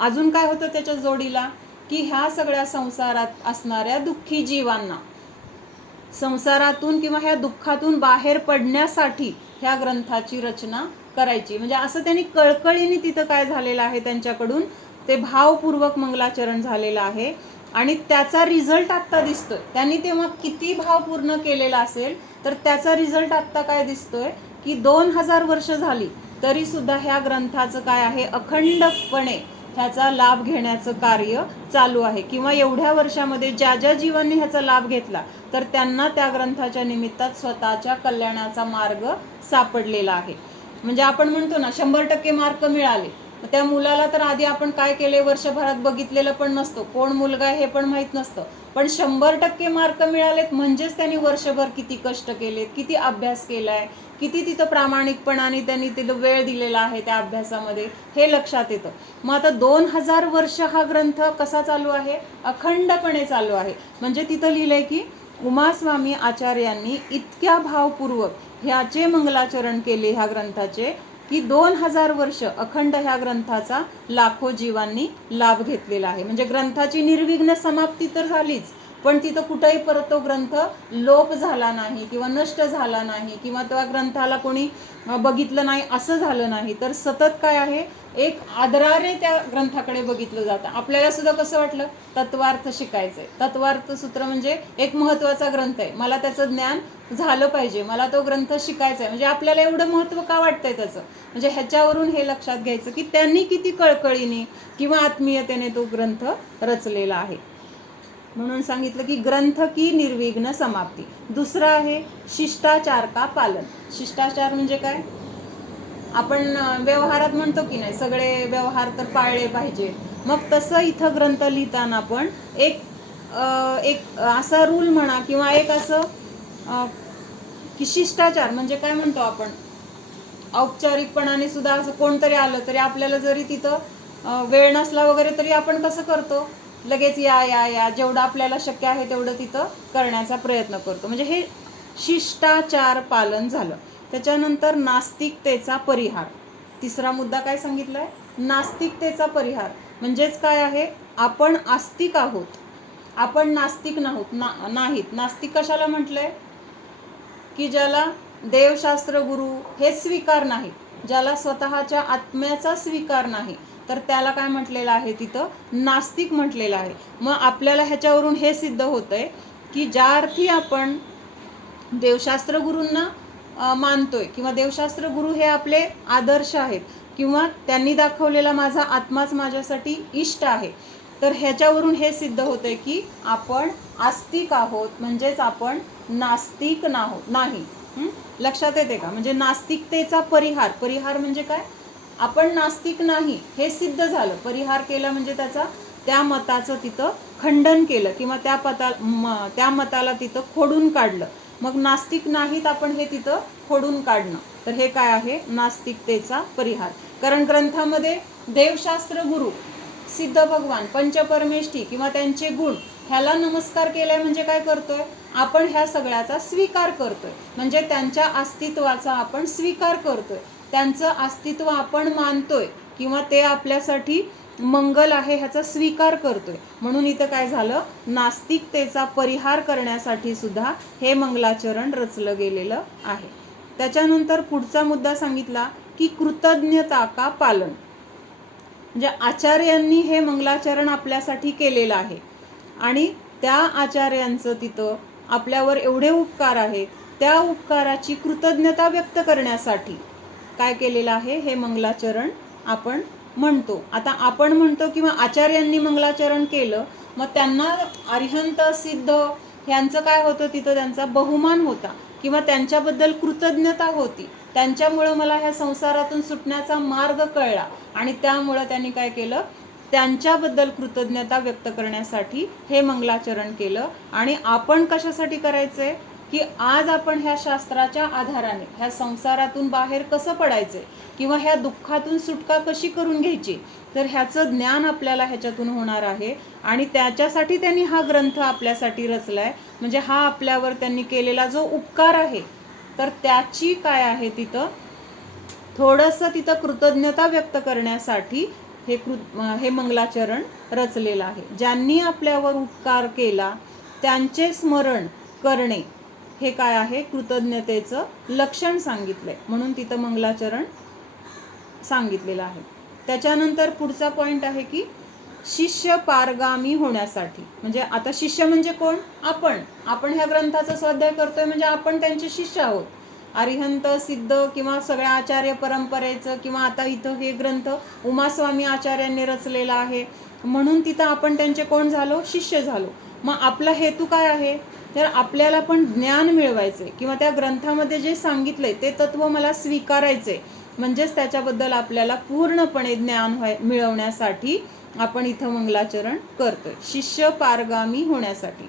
अजून काय होतं त्याच्या जोडीला? की ह्या सगळ्या संसारात असणाऱ्या दुःखी जीवांना संसारातून किंवा ह्या दुःखातून बाहेर पडण्यासाठी ह्या ग्रंथाची रचना करायची. म्हणजे असं त्यांनी कळकळीने तिथं काय झालेलं आहे, त्यांच्याकडून ते भावपूर्वक मंगलाचरण झालेलं आहे आणि त्याचा रिझल्ट आत्ता दिसतोय. त्यांनी तेव्हा किती भावपूर्ण केलेला असेल तर त्याचा रिझल्ट आत्ता काय दिसतोय की 2000 वर्ष झाली तरी सुद्धा ह्या ग्रंथाचं काय आहे? अखंडपणे ह्याचा लाभ घेण्याचं कार्य चालू आहे. किंवा एवढ्या वर्षामध्ये ज्या ज्या जीवांनी ह्याचा लाभ घेतला तर त्यांना त्या ग्रंथाच्या निमित्तात स्वतःच्या कल्याणाचा मार्ग सापडलेला आहे. म्हणजे आपण म्हणतो ना 100% मार्क मिळाले, त्या मुलाला तर आधी आपण काय केले वर्षभरात बघितलेलं पण नसतं, कोण मुलगा आहे हे पण माहीत नसतं, पण 100% मार्क मिळालेत म्हणजेच त्यांनी वर्षभर किती कष्ट केलेत, किती अभ्यास केलाय, किती तिथं प्रामाणिकपणाने त्यांनी तिथं वेळ दिलेला आहे त्या अभ्यासामध्ये, हे लक्षात येतं. मग आता 2000 वर्ष हा ग्रंथ कसा चालू आहे? अखंडपणे चालू आहे. म्हणजे तिथं लिहिलंय की उमास्वामी आचार्यांनी इतक्या भावपूर्वक ह्याचे मंगलाचरण केले ह्या ग्रंथाचे की 2000 वर्ष अखंड ह्या ग्रंथाचा लाखो जीवांनी लाभ घेतलेला आहे. म्हणजे ग्रंथाची निर्विघ्न समाप्ती तर झालीच, पण तिथं कुठेही परत तो ग्रंथ लोप झाला नाही किंवा नष्ट झाला नाही किंवा त्या ग्रंथाला कोणी बघितलं नाही असं झालं नाही, तर सतत काय आहे? एक आदराने त्या ग्रंथाकडे बघितलं जातं. आपल्याला सुद्धा कसं वाटलं, तत्वार्थ शिकायचंय, तत्वार्थ सूत्र म्हणजे एक महत्त्वाचा ग्रंथ आहे, मला त्याचं ज्ञान झालं पाहिजे, मला तो ग्रंथ शिकायचा आहे. म्हणजे आपल्याला एवढं महत्त्व का वाटतंय त्याचं, म्हणजे ह्याच्यावरून हे लक्षात घ्यायचं की त्यांनी किती कळकळीने किंवा आत्मीयतेने तो ग्रंथ रचलेला आहे. म्हणून सांगितलं की ग्रंथ की निर्विघ्न समाप्ती. दुसरं आहे शिष्टाचार का पालन. शिष्टाचार म्हणजे काय, आपण व्यवहारात म्हणतो की नाही, सगळे व्यवहार तर पाळले पाहिजे. मग तसं इथं ग्रंथ लिहिताना पण एक असा रूल म्हणा किंवा एक असं की शिष्टाचार म्हणजे काय म्हणतो आपण, औपचारिकपणाने सुद्धा असं कोणतरी आलं तरी आपल्याला जरी तिथं वेळ नसला वगैरे तरी आपण कसं करतो, लगेच या या या जेवढं आपल्याला शक्य आहे तेवढं तिथं करण्याचा प्रयत्न करतो. म्हणजे हे शिष्टाचार पालन झालं. त्याच्यानंतर नास्तिकतेचा परिहार. तिसरा मुद्दा काय सांगितलाय, नास्तिकतेचा परिहार. म्हणजेच काय आहे, आपण आस्तिक आहोत, आपण नास्तिक नाहीत. नास्तिक कशाला म्हटलंय, की ज्याला देवशास्त्र गुरु हे स्वीकार नाही, ज्याला स्वतःच्या आत्म्याचा स्वीकार नाही, तर त्याला काय म्हटलेलं आहे, तिथं नास्तिक म्हटलेलं आहे. मग आपल्याला ह्याच्यावरून हे सिद्ध होतंय की ज्या अर्थी आपण देवशास्त्र गुरूंना मानतोय किंवा देवशास्त्र गुरु हे आपले आदर्श आहेत किंवा त्यांनी दाखवलेला माझा आत्माच माझ्यासाठी इष्ट आहे, तर ह्याच्यावरून हे सिद्ध होतंय की आपण आस्तिक आहोत, म्हणजेच आपण नास्तिक नाही. लक्षात येते का, म्हणजे नास्तिकतेचा परिहार. परिहार म्हणजे काय, आपण नास्तिक नाही हे सिद्ध झालं, परिहार केला म्हणजे त्या मताचं तिथं खंडन केलं किंवा त्या मताला तिथं खोडून काढलं. मग नास्तिक नाहीत आपण हे तिथं खोडून काढणं, तर हे काय आहे, नास्तिकतेचा परिहार. कारण ग्रंथामध्ये देवशास्त्र गुरु, सिद्ध भगवान, पंचपरमेष्ठी किंवा त्यांचे गुण ह्याला नमस्कार केलाय म्हणजे काय करतोय, आपण ह्या सगळ्याचा स्वीकार करतोय. म्हणजे त्यांच्या अस्तित्वाचा आपण स्वीकार करतोय, त्यांचं अस्तित्व आपण मानतोय किंवा ते आपल्यासाठी मंगल आहे ह्याचा स्वीकार करतोय. म्हणून इथं काय झालं, नास्तिकतेचा परिहार करण्यासाठी सुद्धा हे मंगलाचरण रचलं गेलेलं आहे. त्याच्यानंतर पुढचा मुद्दा सांगितला की कृतज्ञता का पालन. म्हणजे आचार्यांनी हे मंगलाचरण आपल्यासाठी केलेलं आहे आणि त्या आचार्यांचं तिथं आपल्यावर एवढे उपकार आहेत, त्या उपकाराची कृतज्ञता व्यक्त करण्यासाठी काय केलेलं आहे, हे मंगलाचरण आपण म्हणतो. आता आपण म्हणतो किंवा आचार्यांनी मंगलाचरण केलं, मग त्यांना अरिहंत सिद्ध ह्यांचं काय होतं, तिथं त्यांचा बहुमान होता किंवा त्यांच्याबद्दल कृतज्ञता होती. त्यांच्यामुळं मला ह्या संसारातून सुटण्याचा मार्ग कळला आणि त्यामुळं त्यांनी काय केलं, त्यांच्याबद्दल कृतज्ञता व्यक्त करण्यासाठी हे मंगलाचरण केलं. आणि आपण कशासाठी करायचंय, की आज आपण ह्या शास्त्राच्या आधाराने ह्या संसारातून बाहेर कसं पडायचंय किंवा ह्या दुःखातून सुटका कशी करून घ्यायची, तर ह्याचं ज्ञान आपल्याला ह्याच्यातून होणार आहे. आणि त्याच्यासाठी त्यांनी हा ग्रंथ आपल्यासाठी रचलाय. म्हणजे हा आपल्यावर त्यांनी केलेला जो उपकार आहे, तर त्याची काय आहे, तिथं थोडंसं तिथं कृतज्ञता व्यक्त करण्यासाठी हे मंगलाचरण रचलेलं आहे. ज्यांनी आपल्यावर उपकार केला त्यांचे स्मरण करणे हे काय आहे, कृतज्ञतेचं लक्षण सांगितलंय. म्हणून तिथं मंगलाचरण सांगितलेलं आहे. त्याच्यानंतर पुढचा पॉइंट आहे की शिष्य पारगामी होण्यासाठी. म्हणजे आता शिष्य म्हणजे कोण, आपण ह्या ग्रंथाचा स्वाध्याय करतोय म्हणजे आपण त्यांचे शिष्य आहोत. अरिहंत सिद्ध किंवा सगळ्या आचार्य परंपरेचं किंवा आता इथं हे ग्रंथ उमास्वामी आचार्यांनी रचलेला आहे, म्हणून तिथं आपण त्यांचे कोण झालो, शिष्य झालो. मग आपला हेतू काय आहे, तर आपल्याला पण ज्ञान मिळवायचे किंवा त्या ग्रंथामध्ये जे सांगितलंय ते तत्व मला स्वीकारायचे, म्हणजेच त्याच्याबद्दल आपल्याला पूर्णपणे ज्ञान मिळवण्यासाठी आपण इथं मंगलाचरण करतोय, शिष्य पारगामी होण्यासाठी.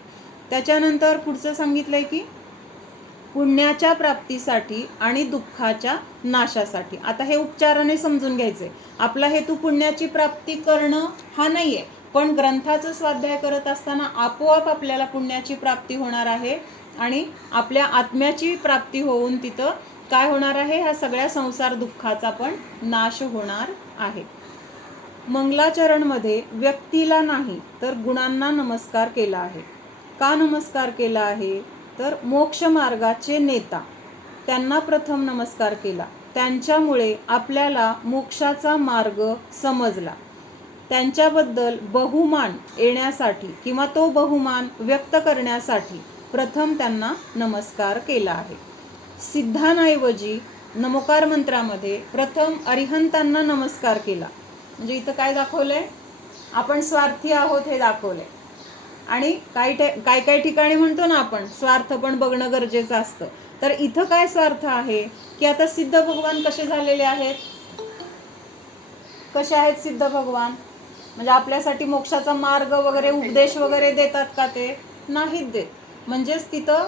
त्याच्यानंतर पुढचं सांगितलंय की पुण्याच्या प्राप्तीसाठी आणि दुःखाच्या नाशासाठी. आता हे उपचाराने समजून घ्यायचे. आपला हेतू पुण्याची प्राप्ती करणं हा नाहीये, पण ग्रंथाचं स्वाध्याय करत असताना आपोआप आपल्याला पुण्याची प्राप्ती होणार आहे आणि आपल्या आत्म्याची प्राप्ती होऊन तिथं काय होणार आहे, ह्या सगळ्या संसार दुःखाचा पण नाश होणार आहे. मंगलाचरणमध्ये व्यक्तीला नाही तर गुणांना नमस्कार केला आहे. का नमस्कार केला आहे, तर मोक्ष मार्गाचे नेता त्यांना प्रथम नमस्कार केला. त्यांच्यामुळे आपल्याला मोक्षाचा मार्ग समजला. त्यांच्याबद्दल बहुमान येण्यासाठी किंवा तो बहुमान व्यक्त करण्यासाठी प्रथम त्यांना नमस्कार केला आहे. सिद्धांऐवजी नमोकार मंत्रामध्ये प्रथम अरिहंतांना नमस्कार केला. म्हणजे इथं काय दाखवलंय? आपण स्वार्थी आहोत हे दाखवलंय. आणि काही ठिकाणी म्हणतो ना आपण स्वार्थ पण बघणं गरजेचं असतं. तर इथं काय स्वार्थ आहे की आता सिद्ध भगवान कसे झालेले आहेत? कसे आहेत सिद्ध भगवान? म्हणजे आपल्यासाठी मोक्षाचा मार्ग वगैरे उपदेश वगैरे देतात का? ते नाहीत देत. म्हणजेच तिथं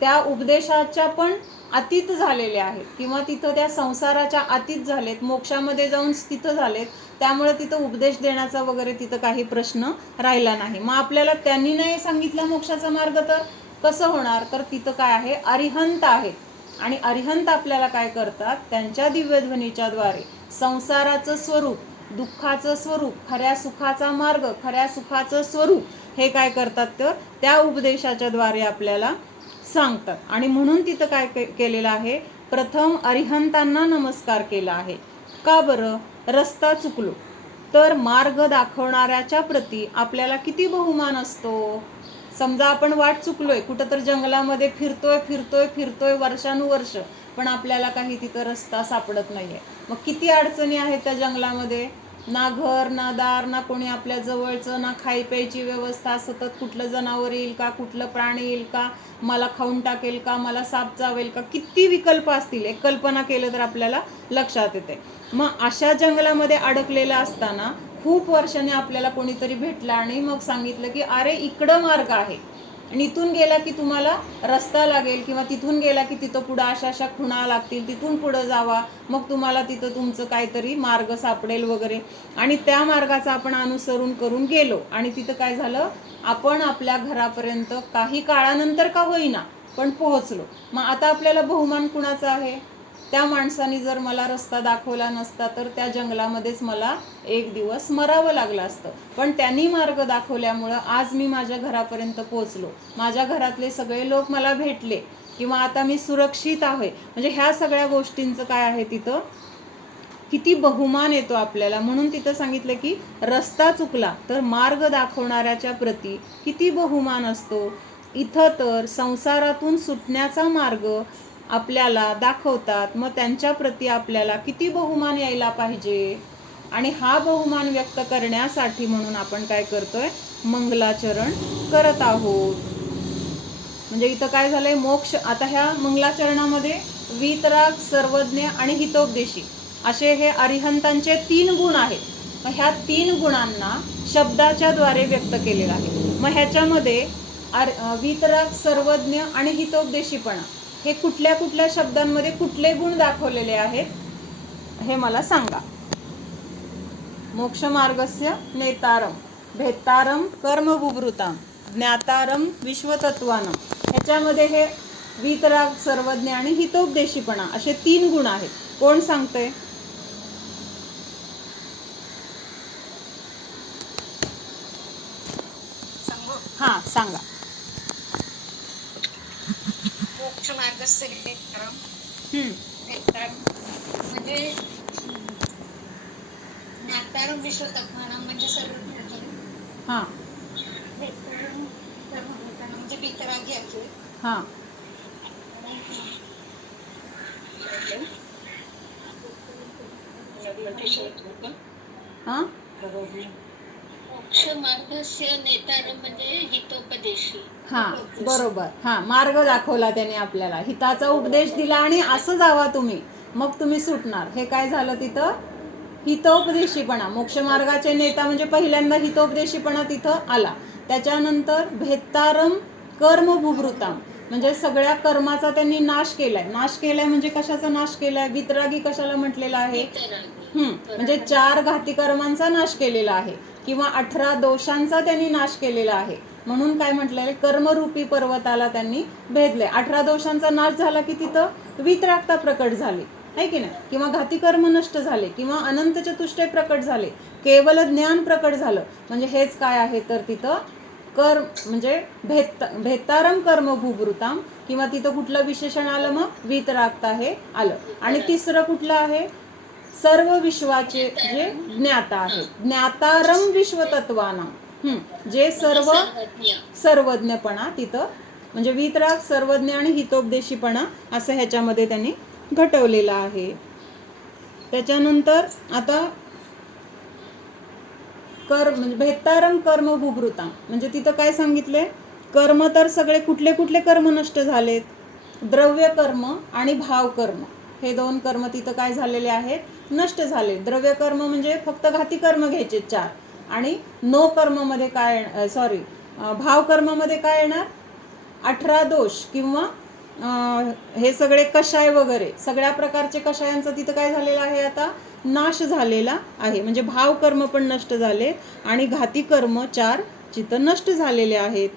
त्या उपदेशाच्या पण अतीत झालेले आहेत किंवा तिथं त्या संसाराच्या अतीत झालेत, मोक्षामध्ये जाऊन तिथं झालेत. त्यामुळे तिथं उपदेश देण्याचा वगैरे तिथं काही प्रश्न राहिला नाही. मग आपल्याला त्यांनी नाही सांगितला मोक्षाचा मार्ग तर कसं होणार? तर तिथं काय आहे? अरिहंत आहेत. आणि अरिहंत आपल्याला काय करतात? त्यांच्या दिव्यध्वनीच्या द्वारे संसाराचं स्वरूप, दुःखाचं स्वरूप, खऱ्या सुखाचा मार्ग, खऱ्या सुखाचं स्वरूप हे काय करतात? तर त्या उपदेशाच्या द्वारे आपल्याला सांगतात. आणि म्हणून तिथं काय केलेलं आहे? प्रथम अरिहंतांना नमस्कार केला आहे. का बरं? रस्ता चुकलो तर मार्ग दाखवणाऱ्याच्या प्रती आपल्याला किती बहुमान असतो. समजा आपण वाट चुकलोय, कुठं तर जंगलामध्ये फिरतोय वर्षानुवर्ष, पण आपल्याला काही तिथं रस्ता सापडत नाहीये. मग किती अडचणी आहेत त्या जंगलामध्ये. ना घर, ना दार, ना कोणी आपल्या जवळचं, ना खाई प्यायची व्यवस्था. सतत कुठलं जनावर येईल का, कुठलं प्राणी येईल का, मला खाऊन टाकेल का, मला साप चावेल का, किती विकल्प असतील. एक कल्पना केलं तर आपल्याला लक्षात येते. मग अशा जंगलामध्ये अडकलेला असताना खूप वर्षांनी आपल्याला कोणीतरी भेटला आणि मग सांगितलं की अरे इकडं मार्ग आहे आणि इथून गेला की तुम्हाला रस्ता लागेल किंवा तिथून गेला की तिथं पुढं अशा खुणा लागतील, तिथून पुढं जावा, मग तुम्हाला तिथं तुमचं काहीतरी मार्ग सापडेल वगैरे. आणि त्या मार्गाचं आपण अनुसरून करून गेलो आणि तिथं काय झालं? आपण आपल्या घरापर्यंत काही काळानंतर का होईना पण पोहोचलो. मग आता आपल्याला बहुमान कुणाचा आहे? त्या माणसाने जर मला रस्ता दाखवला नसता तर त्या जंगलामध्येच मला एक दिवस मरावं लागलं असतं. पण त्यांनी मार्ग दाखवल्यामुळं आज मी माझ्या घरापर्यंत पोहोचलो. माझ्या घरातले सगळे लोक मला भेटले किंवा आता मी सुरक्षित आहे. म्हणजे ह्या सगळ्या गोष्टींचं काय आहे? तिथं किती बहुमान येतो आपल्याला. म्हणून तिथं सांगितलं की रस्ता चुकला तर मार्ग दाखवणाऱ्याच्या प्रती किती बहुमान असतो. इथं तर संसारातून सुटण्याचा मार्ग आपल्याला दाखवतात. मग त्यांच्या प्रती आपल्याला किती बहुमान यायला पाहिजे. आणि हा बहुमान व्यक्त करण्यासाठी म्हणून आपण काय करतोय? मंगलाचरण करत आहोत. म्हणजे इथं काय झालंय? मोक्ष. आता ह्या मंगलाचरणामध्ये वीतराग, सर्वज्ञ आणि हितोपदेशी असे हे अरिहंतांचे 3 गुण आहेत. मग ह्या 3 गुणांना शब्दाच्या द्वारे व्यक्त केलेलं आहे. मग ह्याच्यामध्ये वीतराग, सर्वज्ञ आणि हितोपदेशीपणा हे कुठल्या कुठल्या शब्दांमध्ये कुठले गुण दाखवलेले आहेत हे मला सांगा. मोक्षमार्गस्य नेतारम, भेत्तारम कर्मबुभृताम, ज्ञातारम विश्वतत्वानं, ह्याच्यामध्ये हे वीतराग, सर्वज्ञ आणि हितोपदेशीपणा असे 3 गुण आहेत. कोण सांगतंय? हा सांगा. मोक्ष मार्गस्य नेतारम, म्हणजे ज्ञातारम विश्वतत्वानं म्हणजे सर्व. हा. म्हणजे वीतरागी आहे. हा. हा. मोक्ष मार्गस्य नेतारम म्हणजे हितोपदेशी. हा बरोबर. हा, मार्ग दाखवला त्याने आपल्याला, हिताचा उपदेश दिला आणि असं जावा तुम्ही, मग तुम्ही सुटणार. हे काय झालं तिथं? हितोपदेशीपणा. मोक्षमार्गाचे नेता म्हणजे पहिल्यांदा हितोपदेशीपणा तिथं आला. त्याच्यानंतर भेत्तारम कर्मबुभृताम म्हणजे सगळ्या कर्माचा त्यांनी नाश केलाय. नाश केलाय म्हणजे कशाचा नाश केलाय? वितरागी कशाला म्हटलेला आहे? म्हणजे 4 घाती कर्मांचा नाश केलेला आहे किंवा 18 दोषांचा त्यांनी नाश केलेला आहे. म्हणून काय म्हटलेलं आहे? कर्मरूपी पर्वताला त्यांनी भेदले. 18 दोषांचा नाश झाला की तिथं वितरागता प्रकट झाली आहे की नाही, किंवा घाती कर्म नष्ट झाले किंवा अनंत चतुष्टय प्रकट झाले, केवल ज्ञान प्रकट झालं. म्हणजे हेच काय आहे? तर तिथं म्हणजे भेत्तारम कर्मभूभृताम किंवा तिथं कुठलं विशेषण आलं, मग वीतरागता हे आलं. आणि तिसरं कुठलं आहे, सर्व विश्वाचे जे ज्ञाता आहेत, ज्ञातारम विश्वतत्वानां, जे सर्व सर्वज्ञपणा तिथं, म्हणजे वीतराग, सर्वज्ञ आणि हितोपदेशीपणा असं ह्याच्यामध्ये त्यांनी घटवलेलं आहे. त्याच्यानंतर आता कर्म म्हणजे भेत्तारम कर्म भूभृतां, म्हणजे तिथं काय सांगितले, कर्म तर सगळे कुठले कुठले कर्म नष्ट झालेत, द्रव्य कर्म आणि भाव कर्म हे दोन कर्म तिथं काय झालेले आहेत, नष्ट झाले. द्रव्य कर्म म्हणजे फक्त घाती कर्म घ्यायचे 4, आणि नो कर्ममध्ये काय, भाव कर्ममध्ये काय येणार, 18 दोष किंवा हे सगळे कषाय वगैरे सगळ्या प्रकारचे कषायांचा तिथं काय झालेलं आहे, आता नाश झालेला आहे. म्हणजे भाव कर्म पण नष्ट झाले आणि घाती कर्म 4 चित्त नष्ट झालेले आहेत.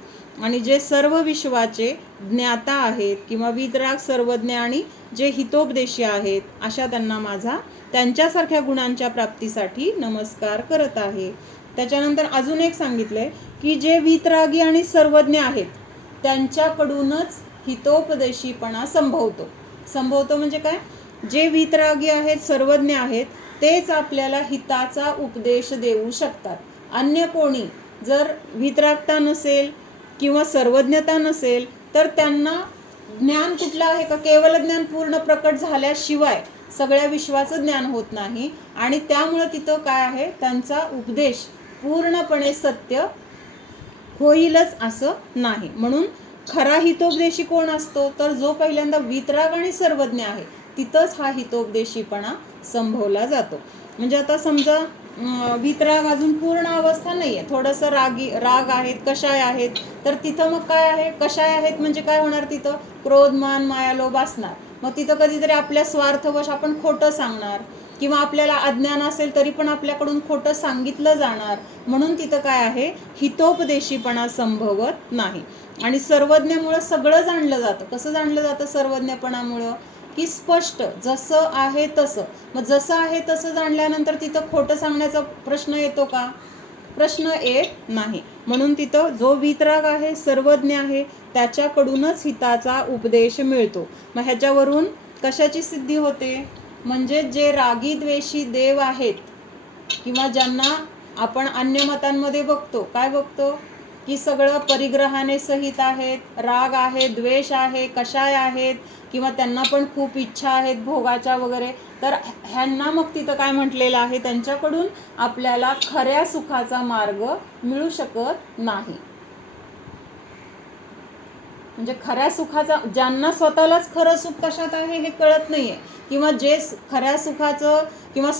आणि जे सर्व विश्वाचे ज्ञाता आहेत किंवा वीतराग, सर्वज्ञ आणि जे हितोपदेशी आहेत, अशा त्यांना माझा त्यांच्यासारख्या गुणांच्या प्राप्तीसाठी नमस्कार करत आहे. त्याच्यानंतर अजून एक सांगितलंय की जे वीतरागी आणि सर्वज्ञ आहेत त्यांच्याकडूनच हितोपदेशीपणा संभवतो म्हणजे काय, जे वीतरागी आहेत, सर्वज्ञ आहेत, तेच आपल्याला हिताचा उपदेश देऊ शकतात. अन्य कोणी जर वीतरागता नसेल किंवा सर्वज्ञता नसेल तर त्यांना ज्ञान कुठलं आहे का, केवल ज्ञान पूर्ण प्रकट झाल्याशिवाय सगळ्या विश्वाचं ज्ञान होत नाही. आणि त्यामुळं तिथं काय आहे, त्यांचा उपदेश पूर्णपणे सत्य होईलच असं नाही. म्हणून खरा हितोपदेशी कोण असतो, तर जो पहिल्यांदा वीतराग आणि सर्वज्ञ आहे, तिथंच हा हितोपदेशीपणा संभवला जातो. म्हणजे आता समजा वीतराग अजून पूर्ण अवस्था नाही आहे, थोडंसं राग आहेत, कषाय आहेत, तर तिथं मग काय आहे, कषाय आहेत म्हणजे काय होणार, तिथं क्रोध, मान, माया, लोभ असणार. मग तिथं कधीतरी आपल्या स्वार्थवश आपण खोटं सांगणार किंवा आपल्याला अज्ञान असेल तरी पण आपल्याकडून खोटं सांगितलं जाणार. म्हणून तिथं काय आहे, हितोपदेशीपणा संभवत नाही. आणि सर्वज्ञामुळं सगळं जाणलं जातं. कसं जाणलं जातं सर्वज्ञपणामुळं, की स्पष्ट जसं आहे तसं. मग जसं आहे तसं जाणल्यानंतर तिथं खोटं सांगण्याचा प्रश्न येतो का, प्रश्न येत नाही. म्हणून तिथं जो वीतराग आहे, सर्वज्ञ आहे, त्याच्याकडूनच हिताचा उपदेश मिळतो. मग ह्याच्यावरून कशाची सिद्धी होते, म्हणजे जे रागी द्वेषी देव आहेत किंवा ज्यांना आपण अन्य मतांमध्ये बघतो, काय बघतो की सगळं परिग्रहाने सहित आहेत, राग आहे, द्वेष आहे, कषाय आहेत किंवा त्यांना पण खूप इच्छा आहेत भोगाच्या वगैरे, तर ह्यांना मग तिथं काय म्हटलेलं आहे, त्यांच्याकडून आपल्याला खऱ्या सुखाचा मार्ग मिळू शकत नाही. म्हणजे खऱ्या सुखाचा, ज्यांना स्वतःलाच खरं सुख कशात आहे हे कळत नाहीये, किंवा जे खऱ्या सुखाचं किंवा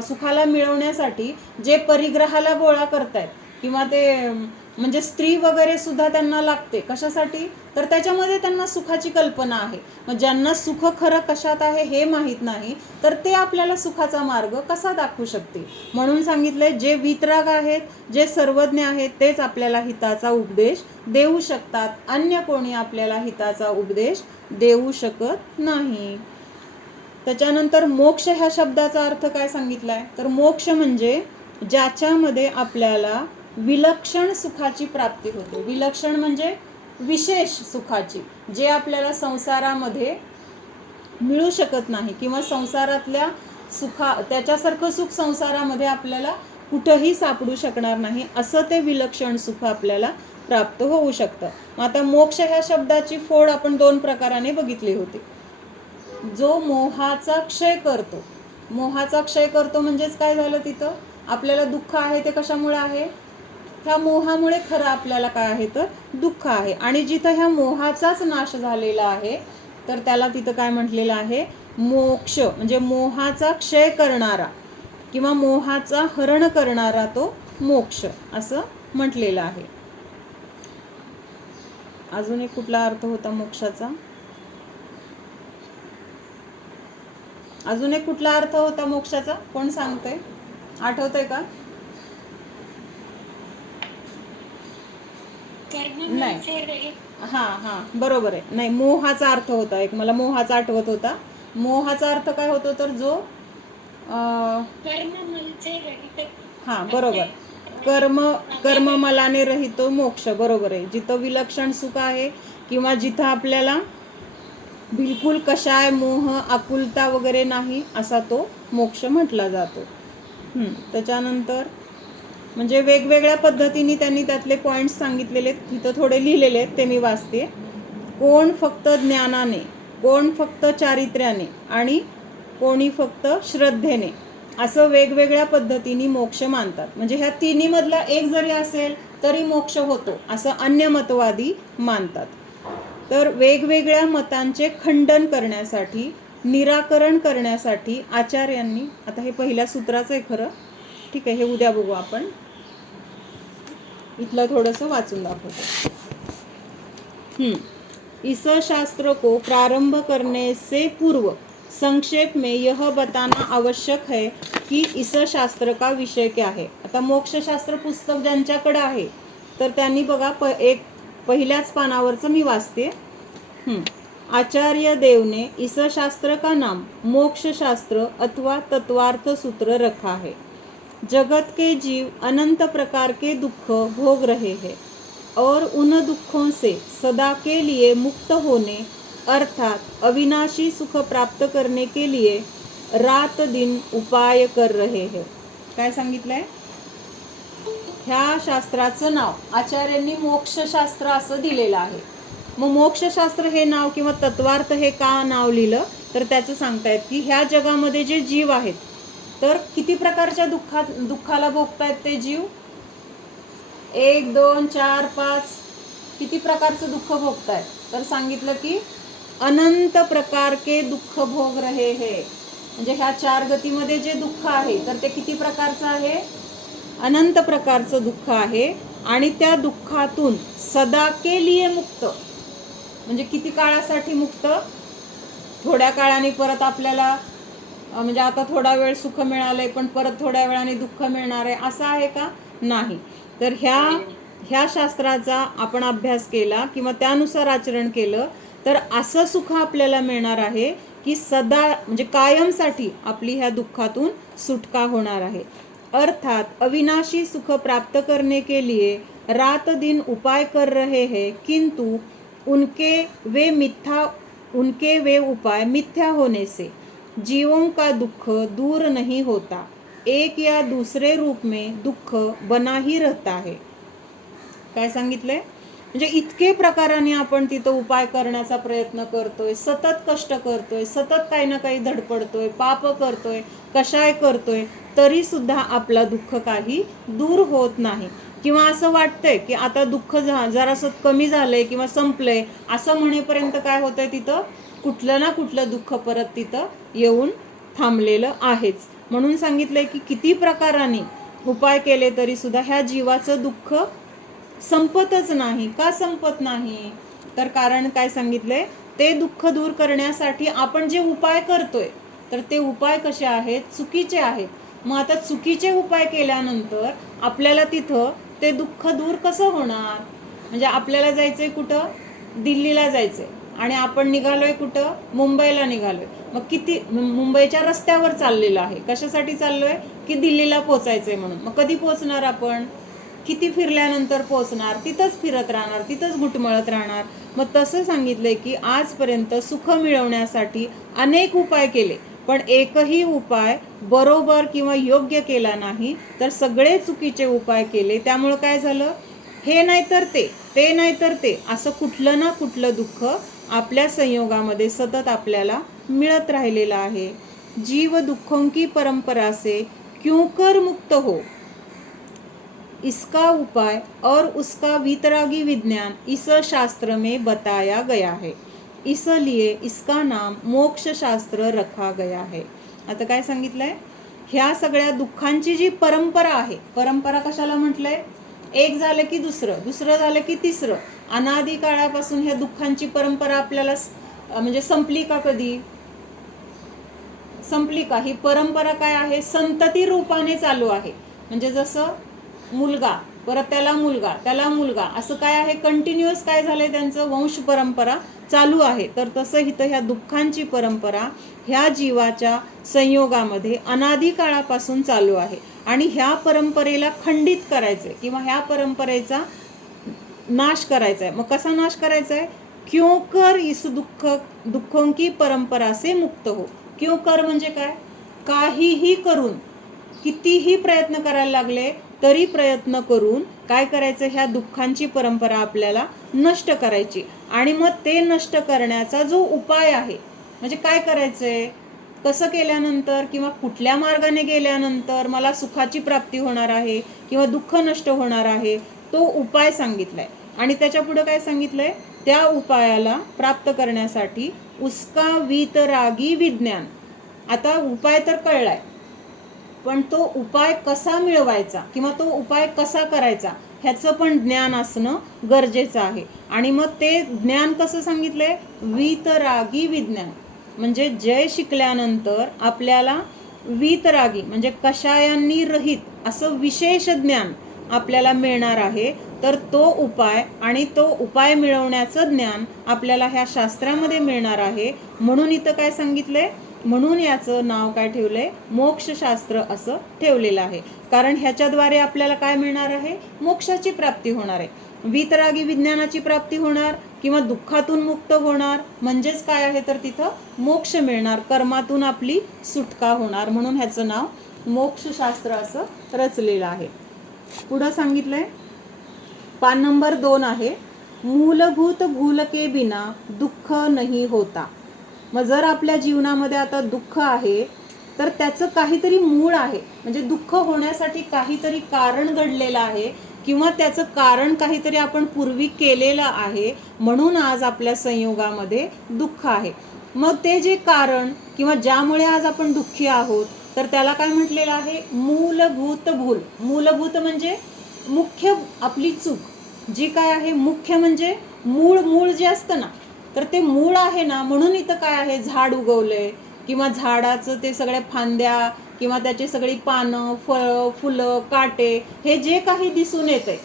सुखाला मिळवण्यासाठी जे परिग्रहाला गोळा करतायत किंवा ते म्हणजे स्त्री वगैरे सुद्धा त्यांना लागते कशासाठी, तर त्याच्यामध्ये त्यांना सुखाची कल्पना आहे. मग ज्यांना सुख खरं कशात आहे हे माहीत नाही, तर ते आपल्याला सुखाचा मार्ग कसा दाखवू शकते. म्हणून सांगितलंय जे वीतराग आहेत, जे सर्वज्ञ आहेत, तेच आपल्याला हिताचा उपदेश देऊ शकतात. अन्य कोणी आपल्याला हिताचा उपदेश देऊ शकत नाही. त्याच्यानंतर मोक्ष ह्या शब्दाचा अर्थ काय सांगितलाय, तर मोक्ष म्हणजे ज्याच्यामध्ये आपल्याला विलक्षण सुखाची प्राप्ती होते. विलक्षण म्हणजे विशेष सुखाची, जे आपल्याला संसारामध्ये मिळू शकत नाही किंवा संसारातल्या त्याच्यासारखं सुख संसारामध्ये आपल्याला कुठंही सापडू शकणार नाही, असं ते विलक्षण सुख आपल्याला प्राप्त होऊ शकतं. आता मोक्ष ह्या शब्दाची फोड आपण 2 प्रकाराने बघितली होती. जो मोहाचा क्षय करतो, मोहाचा क्षय करतो म्हणजेच काय झालं, तिथं आपल्याला दुःख आहे ते कशामुळे आहे, ह्या मोहामुळे खरं आपल्याला काय आहे तर दुःख आहे. आणि जिथं ह्या मोहाचाच नाश झालेला आहे तर त्याला तिथं काय म्हटलेलं आहे, मोक्ष म्हणजे मोहाचा क्षय करणारा किंवा मोहाचा हरण करणारा तो मोक्ष असं म्हटलेलं आहे. अजून एक कुठला अर्थ होता मोक्षाचा, अजून एक कुठला अर्थ होता मोक्षाचा, कोण सांगतंय, आठवतंय का? नाही, हां बरोबर आहे. नाही, मोहाचा अर्थ होता एक, मला मोहाचा आठवत होता. मोहाचा अर्थ काय होतो तर जो हां बरोबर, कर्ममलाने रहित मोक्ष, बरोबर आहे. जिथं विलक्षण सुख आहे किंवा जिथं आपल्याला बिलकुल कषाय मोह आकुलता वगैरे नाही असा तो मोक्ष म्हटला जातो. त्याच्यानंतर म्हणजे वेगवेगळ्या पद्धतीने त्यांनी त्यातले पॉईंट्स सांगितलेले तिथं थोडे लिहिलेले आहेत, ते मी वाचते. कोण फक्त ज्ञानाने, कोण फक्त चारित्र्याने आणि कोणी फक्त श्रद्धेने, असं वेगवेगळ्या पद्धतीने मोक्ष मानतात. म्हणजे ह्या तिन्ही मधला एक जरी असेल तरी मोक्ष होतो असं अन्य मतवादी मानतात. तर वेगवेगळ्या मतांचे खंडन करण्यासाठी, निराकरण करण्यासाठी आचार्यांनी, आता हे पहिल्या सूत्राचं आहे खरं, ठीक आहे, हे उद्या बघू आपण. इथलं थोडंसं वाचून दाखवतो. इस शास्त्र को प्रारंभ करने से पूर्व संक्षेप में यह बताना आवश्यक है कि इस शास्त्र का विषय क्या है. आता मोक्षशास्त्र पुस्तक ज्यांच्याकडे आहे तर त्यांनी बघा एक पहिल्याच पानावरचं मी वाचते. आचार्य देव ने इस शास्त्र का नाम मोक्ष शास्त्र अथवा तत्वार्थ सूत्र रखा है. जगत के जीव अनंत प्रकार के दुख भोग रहे हैं और उन दुखों से सदा के लिए मुक्त होने अर्थात अविनाशी सुख प्राप्त करने के लिए रात दिन उपाय कर रहे हैं. काय सांगितलंय? ह्या शास्त्राचं नाव आचार्यांनी मोक्षशास्त्र असं दिलेलं आहे. मग मोक्षशास्त्र हे नाव किंवा तत्वार्थ हे का नाव लिहिलं तर त्याचं सांगतायत की ह्या जगामध्ये जे जीव आहेत तर किती प्रकारच्या दुःखाला भोगतायत ते जीव? 1, 2, 4, 5 किती प्रकारचं दुःख भोगतायत? तर सांगितलं की अनंत प्रकार के दुःख भोग रहे हे. म्हणजे ह्या 4 गतीमध्ये जे दुःख आहे तर ते किती प्रकारचं आहे? अनंत प्रकारचं दुःख आहे. आणि त्या दुःखातून सदा के लिए मुक्त, म्हणजे किती काळासाठी मुक्त? थोड्या काळाने परत आपल्याला, म्हणजे आता थोडा वेळ सुख मिळालंय पण परत थोड्या वेळाने दुःख मिळणार आहे असं आहे का? नाही. तर ह्या शास्त्राचा आपण अभ्यास केला किंवा त्यानुसार आचरण केलं तर असं सुख आपल्याला मिळणार आहे की सदा, म्हणजे कायमसाठी आपली ह्या दुःखातून सुटका होणार आहे. अर्थात अविनाशी सुख प्राप्त करने के लिए रात दिन उपाय कर रहे हैं, किंतु उनके वे उपाय मिथ्या होने से जीवों का दुख दूर नहीं होता, एक या दूसरे रूप में दुःख बना ही रहता है. काय सांगितलंय? म्हणजे इतके प्रकाराने आपण तिथं उपाय करण्याचा प्रयत्न करतोय, सतत कष्ट करतोय, सतत काही ना काही धडपडतोय, पाप करतोय, कशाय करतोय, तरी सुद्धा आपला दुःख काही दूर होत नाही. किंवा असं वाटतंय की आता दुःख जरासं कमी झालंय किंवा संपलंय असं म्हणेपर्यंत काय होतंय, तिथं कुठलं ना कुठलं दुःख परत तिथं येऊन थांबलेलं आहेच. म्हणून सांगितलंय की किती प्रकाराने उपाय केले तरी सुद्धा ह्या जीवाचं दुःख संपतच नाही. का संपत नाही? तर कारण काय सांगितलंय, ते दुःख दूर करण्यासाठी आपण जे उपाय करतोय तर ते उपाय कसे आहेत? चुकीचे आहेत. मग आता चुकीचे उपाय केल्यानंतर आपल्याला तिथं ते दुःख दूर कसं होणार? म्हणजे आपल्याला जायचंय कुठं? दिल्लीला जायचंय आणि आपण निघालोय कुठं? मुंबईला निघालोय. मग किती मुंबईच्या रस्त्यावर चाललेलं आहे, कशासाठी चाललोय? की दिल्लीला पोचायचंय म्हणून. मग कधी पोचणार आपण? किती फिरल्यानंतर पोचणार? तिथंच फिरत राहणार, तिथंच घुटमळत राहणार. मग तसं सांगितलंय की आजपर्यंत सुख मिळवण्यासाठी अनेक उपाय केले पण एकही उपाय बरोबर किंवा योग्य केला नाही, तर सगळे चुकीचे उपाय केले. त्यामुळे काय झालं? हे नाही तर ते नाही तर ते, असं कुठलं ना कुठलं दुःख आपल्या संयोगामध्ये सतत आपल्याला मिळत राहिलेलं आहे. जीव दुःखों की परंपरा से क्यों कर मुक्त हो, इसका उपाय और उसका वितरागी विज्ञान इस शास्त्र में बताया गया है, इसलिए इसका नाम मोक्ष शास्त्र रखा गया है. आता काय सांगितलंय? ह्या सगळ्या दुःखांची जी परंपरा आहे, परंपरा कशाला म्हटलंय? एक झालं की दुसरं झालं की तिसरं, अनादी काळापासून ह्या दुःखांची परंपरा आपल्याला म्हणजे संपली का? कधी संपली का? ही परंपरा काय आहे? संतती रूपाने चालू आहे. म्हणजे जसं मुलगा, परत त्याला मुलगा, असं काय आहे? कंटिन्युअस काय झालंय? त्यांचं वंश परंपरा चालू आहे. तर तसं इथं ह्या दुःखांची परंपरा ह्या जीवाच्या संयोगामध्ये अनादी काळापासून चालू आहे आणि ह्या परंपरेला खंडित करायचंय किंवा ह्या परंपरेचा नाश करायचा आहे. मग कसा नाश करायचा आहे? क्यों कर इस दुःखों की परंपरा से मुक्त हो. क्यों कर म्हणजे काय? काहीही करून, कितीही प्रयत्न करायला लागले तरी प्रयत्न करून काय करायचं, ह्या दुःखांची परंपरा आपल्याला नष्ट करायची. आणि मग ते नष्ट करण्याचा जो उपाय आहे, म्हणजे काय करायचंय, कसं केल्यानंतर किंवा कुठल्या मार्गाने गेल्यानंतर मला सुखाची प्राप्ती होणार आहे किंवा दुःख नष्ट होणार आहे, तो उपाय सांगितलाय. आणि त्याच्या पुढे काय सांगितलंय, त्या उपायाला प्राप्त करण्यासाठी उसका वीतरागी विज्ञान. आता उपाय तर कळलाय, पण तो उपाय कसा मिळवायचा किंवा तो उपाय कसा करायचा ह्याचं पण ज्ञान असणं गरजेचं आहे. आणि मग ते ज्ञान कसं सांगितलंय, वीतरागी विज्ञान. म्हणजे जय शिकल्यानंतर आपल्याला वीतरागी म्हणजे कषायांनी रहित असं विशेष ज्ञान आपल्याला मिळणार आहे. तर तो उपाय आणि तो उपाय मिळवण्याचं ज्ञान आपल्याला ह्या शास्त्रामध्ये मिळणार आहे. म्हणून इथं काय सांगितलंय, म्हणून याचं नाव काय ठेवलंय, मोक्षशास्त्र असं ठेवलेलं आहे. कारण ह्याच्याद्वारे आपल्याला काय मिळणार आहे, मोक्षाची प्राप्ती होणार आहे. वीतरागी विज्ञानाची प्राप्ती होणार किंवा दुःखातून मुक्त होणार, म्हणजेच काय आहे तर तिथं मोक्ष मिळणार, कर्मातून आपली सुटका होणार. म्हणून ह्याचं नाव मोक्षशास्त्र असं रचलेलं आहे. पुढं सांगितलंय, पान नंबर 2 आहे, मूलभूत भूल के बिना दुःख नहीं होता. मग जर आपल्या जीवनामध्ये आता दुःख आहे तर त्याचं काहीतरी मूळ आहे, म्हणजे दुःख होण्यासाठी काहीतरी कारण घडलेलं आहे किंवा त्याचं कारण काहीतरी आपण पूर्वी केलेलं आहे, म्हणून आज आपल्या संयोगामध्ये दुःख आहे. मग ते जे कारण किंवा ज्यामुळे आज आपण दुःखी आहोत तर त्याला काय म्हटलेलं आहे, मूलभूत भूल. मूलभूत म्हणजे मुख्य आपली चूक जी काय आहे, मुख्य म्हणजे मूळ जे असतं ना, तर ते मूळ आहे ना. म्हणून इथं काय आहे, झाड उगवलंय किंवा झाडाचं ते सगळ्या फांद्या किंवा त्याची सगळी पानं, फळं, फुलं, काटे, हे जे काही दिसून येतंय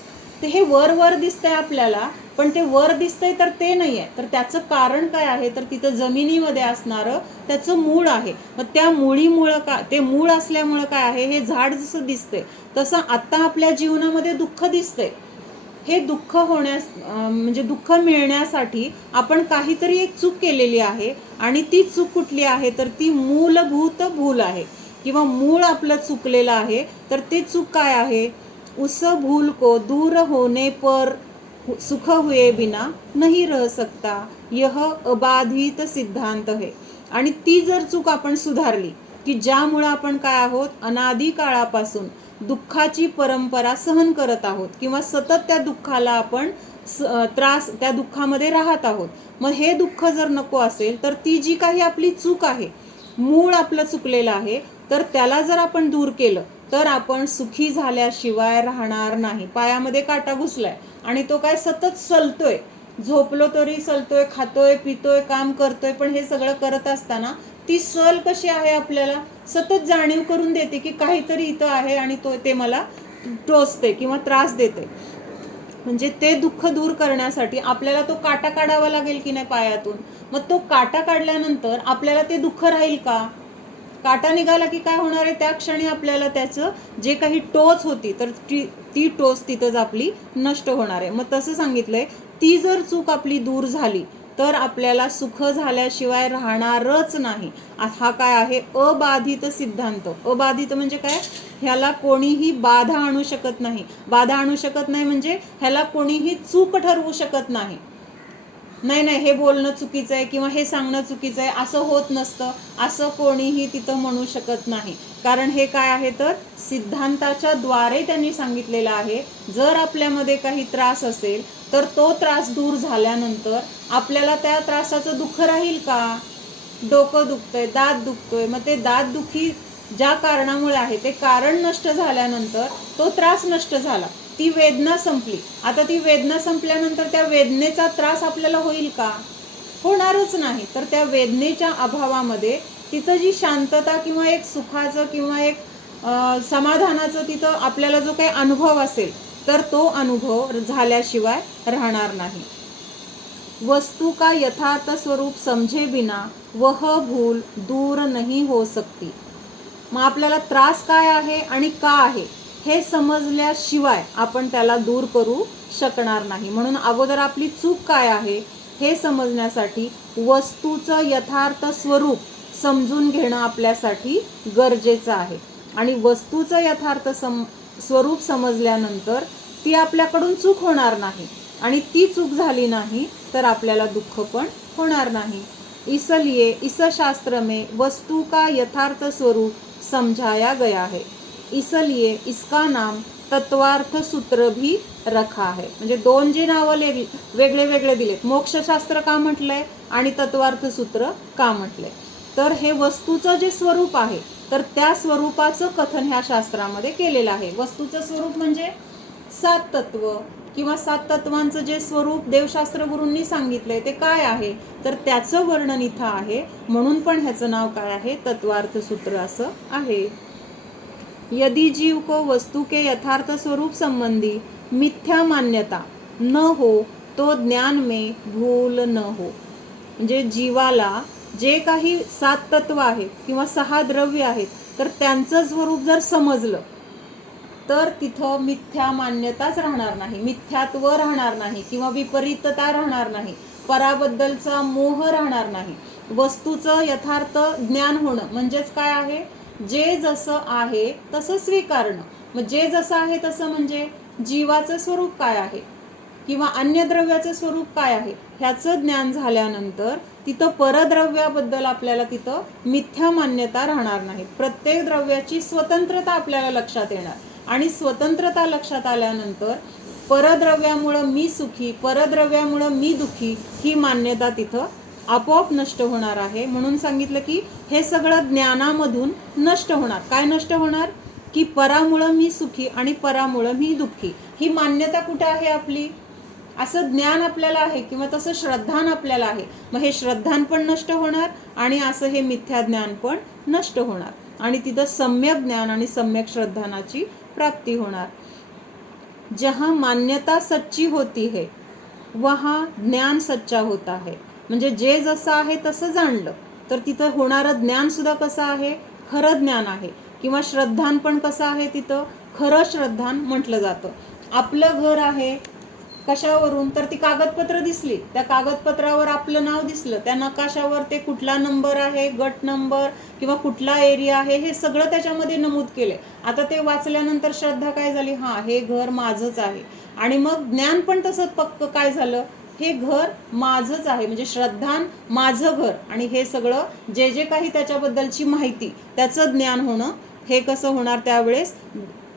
ते हे वर दिसतंय आपल्याला, पण ते वर दिसतंय तर ते नाही आहे. तर त्याचं कारण काय आहे तर तिथं जमिनीमध्ये असणारं त्याचं मूळ आहे. मग त्या मुळीमुळं का, ते मूळ असल्यामुळं काय आहे, हे झाड जसं दिसतंय तसं आत्ता आपल्या जीवनामध्ये दुःख दिसतंय. हे दुःख होण्यास म्हणजे दुःख मिळण्यासाठी आपण काहीतरी एक चूक केलेली आहे. आणि ती चूक कुठली आहे तर ती मूलभूत भूल आहे किंवा मूळ आपलं चुकलेलं आहे. तर ते चूक काय आहे, उस भूल को दूर होने पर सुख हुए बिना नहीं रह सकता, यह अबाधित सिद्धांत है. आणि ती जर चूक आपण सुधारली की ज्यामुळे आपण काय आहोत, अनादी काळापासून दुःखाची परंपरा सहन करत आहोत किंवा सतत त्या दुःखाला आपण त्रास, त्या दुःखामध्ये राहत आहोत. मग हे दुःख जर नको असेल तर ती जी काही आपली चूक आहे, मूळ आपलं चुकलेलं आहे, तर त्याला जर आपण दूर केलं तर आपण सुखी झाल्याशिवाय राहणार नाही. पायामध्ये काटा घुसलाय आणि तो काय सतत सलतोय, झोपलो तरी सलतोय, खातोय पितोय, काम करतोय, पण हे सगळं करत असताना ती सल कशी आहे, आपल्याला सतत जाणीव करून देते की काहीतरी इथं आहे आणि ते मला टोचते किंवा त्रास देते. म्हणजे ते दुःख दूर करण्यासाठी आपल्याला तो काटा काढावा लागेल की नाही पायातून. मग तो काटा काढल्यानंतर आपल्याला ते दुःख राहील का? काटा निघाला की काय होणार आहे, त्या क्षणी आपल्याला त्याचं जे काही टोच होती तर ती टोच तिथंच आपली नष्ट होणार आहे. मग तसं सांगितलंय, ती जर चूक आपली दूर झाली तर आपल्याला सुख झाल्याशिवाय राहणारच नाही. हा काय आहे, अबाधित सिद्धांत. अबाधित म्हणजे काय, ह्याला कोणीही बाधा आणू शकत नाही. बाधा आणू शकत नाही म्हणजे ह्याला कोणीही चूक ठरवू शकत नाही. नाही हे बोलणं चुकीचं आहे किंवा हे सांगणं चुकीचं आहे, असं होत नसतं, असं कोणीही तिथं म्हणू शकत नाही. कारण हे काय आहे तर सिद्धांताच्या द्वारे त्यांनी सांगितलेलं आहे. जर आपल्यामध्ये काही त्रास असेल तर तो त्रास दूर झाल्यानंतर आपल्याला त्या त्रासाचं दुःख राहील का? डोकं दुखतंय, दात दुखतोय, मग ते दात दुखी ज्या कारणामुळे आहे ते कारण नष्ट झाल्यानंतर तो त्रास नष्ट झाला, ती वेदना संपली. आता ती वेदना संपल्यानंतर त्या वेदनेचा त्रास आपल्याला होईल का? होणारच नाही. तर त्या वेदनेच्या अभावामध्ये तिथं जी शांतता किंवा एक सुखाचं किंवा एक समाधानाचं तिथं आपल्याला जो काही अनुभव असेल तर तो अनुभव झाल्याशिवाय राहणार नाही. वस्तू का यथार्थ स्वरूप समझे बिना वह भूल दूर नहीं हो सकती. मग आपल्याला त्रास काय आहे आणि का आहे हे समजल्याशिवाय आपण त्याला दूर करू शकणार नाही. म्हणून अगोदर आपली चूक काय आहे हे समजण्यासाठी वस्तूचं यथार्थ स्वरूप समजून घेणं आपल्यासाठी गरजेचं आहे. आणि वस्तूचं यथार्थ स्वरूप समजल्यानंतर ती आपल्याकडून चूक होणार नाही, आणि ती चूक झाली नाही तर आपल्याला दुःख पण होणार नाही. इसलिए इस शास्त्र में वस्तु का यथार्थ स्वरूप समझाया गया है, इसलिए इसका नाम तत्वार्थ सूत्र भी रखा है. म्हणजे दोन जी नावं वेगळे वेगळे दिलेत, मोक्षशास्त्र का म्हटलंय आणि तत्वार्थ सूत्र का म्हटलंय. तर हे वस्तूचं जे स्वरूप आहे तर त्या स्वरूपाचं कथन ह्या शास्त्रामध्ये केलेलं आहे. वस्तूचं स्वरूप म्हणजे 7 तत्व किंवा 7 तत्वांचं जे स्वरूप देवशास्त्र गुरूंनी सांगितलंय ते काय आहे, तर त्याचं वर्णन इथं आहे. म्हणून पण ह्याचं नाव काय आहे, तत्वार्थ सूत्र असं आहे. यदि जीव को वस्तु के यथार्थ स्वरूप संबंधी मिथ्या मान्यता न हो तो ज्ञान में भूल न हो. म्हणजे जीवाला जे काही 7 तत्व आहेत किंवा 6 द्रव्य आहेत तर त्यांचं स्वरूप जर समजलं तर तिथं मिथ्या मान्यताच राहणार नाही, मिथ्यात्व राहणार नाही किंवा विपरीतता राहणार नाही, पराबद्दलचा मोह राहणार नाही. वस्तूचं यथार्थ ज्ञान होणं म्हणजेच काय आहे, जे जसं आहे तसं स्वीकारणं. मग जे जसं आहे तसं म्हणजे जीवाचं स्वरूप काय आहे किंवा अन्य द्रव्याचं स्वरूप काय आहे ह्याचं ज्ञान झाल्यानंतर तिथं परद्रव्याबद्दल आपल्याला तिथं मिथ्या मान्यता राहणार नाही. प्रत्येक द्रव्याची स्वतंत्रता आपल्याला लक्षात येणार, आणि स्वतंत्रता लक्षात आल्यानंतर परद्रव्यामुळं मी सुखी, परद्रव्यामुळं मी दुःखी ही मान्यता तिथं आपोआप नष्ट होणार आहे. म्हणून सांगितलं की हे सगळं ज्ञानामधून नष्ट होणार. काय नष्ट होणार की परामुळं मी सुखी आणि परामुळं मी दुःखी ही मान्यता कुठे आहे आपली, असं ज्ञान आपल्याला आहे किंवा तसं श्रद्धान आपल्याला आहे. मग हे श्रद्धान पण नष्ट होणार आणि असं हे मिथ्या ज्ञान पण नष्ट होणार, आणि तिथं सम्यक ज्ञान आणि सम्यक श्रद्धानाची प्राप्ती होणार. जहां मान्यता सच्ची होती है वहां ज्ञान सच्चा होता है. म्हणजे जे जसं आहे तसं जाणलं तर तिथं होणारं ज्ञान सुद्धा कसं आहे, खरं ज्ञान आहे. किंवा श्रद्धान पण कसं आहे, तिथं खरं श्रद्धान म्हटलं जातं. आपलं घर आहे कशावरून, तर ती कागदपत्र दिसली, त्या कागदपत्रावर आपलं नाव दिसलं, त्या नकाशावर ते कुठला नंबर आहे, गट नंबर किंवा कुठला एरिया आहे हे सगळं त्याच्यामध्ये नमूद केले. आता ते वाचल्यानंतर श्रद्धा काय झाली, हां हे घर माझंच आहे. आणि मग ज्ञान पण तसंच पक्क काय झालं, हे घर माझंच आहे. म्हणजे श्रद्धान माझं घर, आणि हे सगळं जे जे काही त्याच्याबद्दलची माहिती त्याचं ज्ञान होणं हे कसं होणार, त्यावेळेस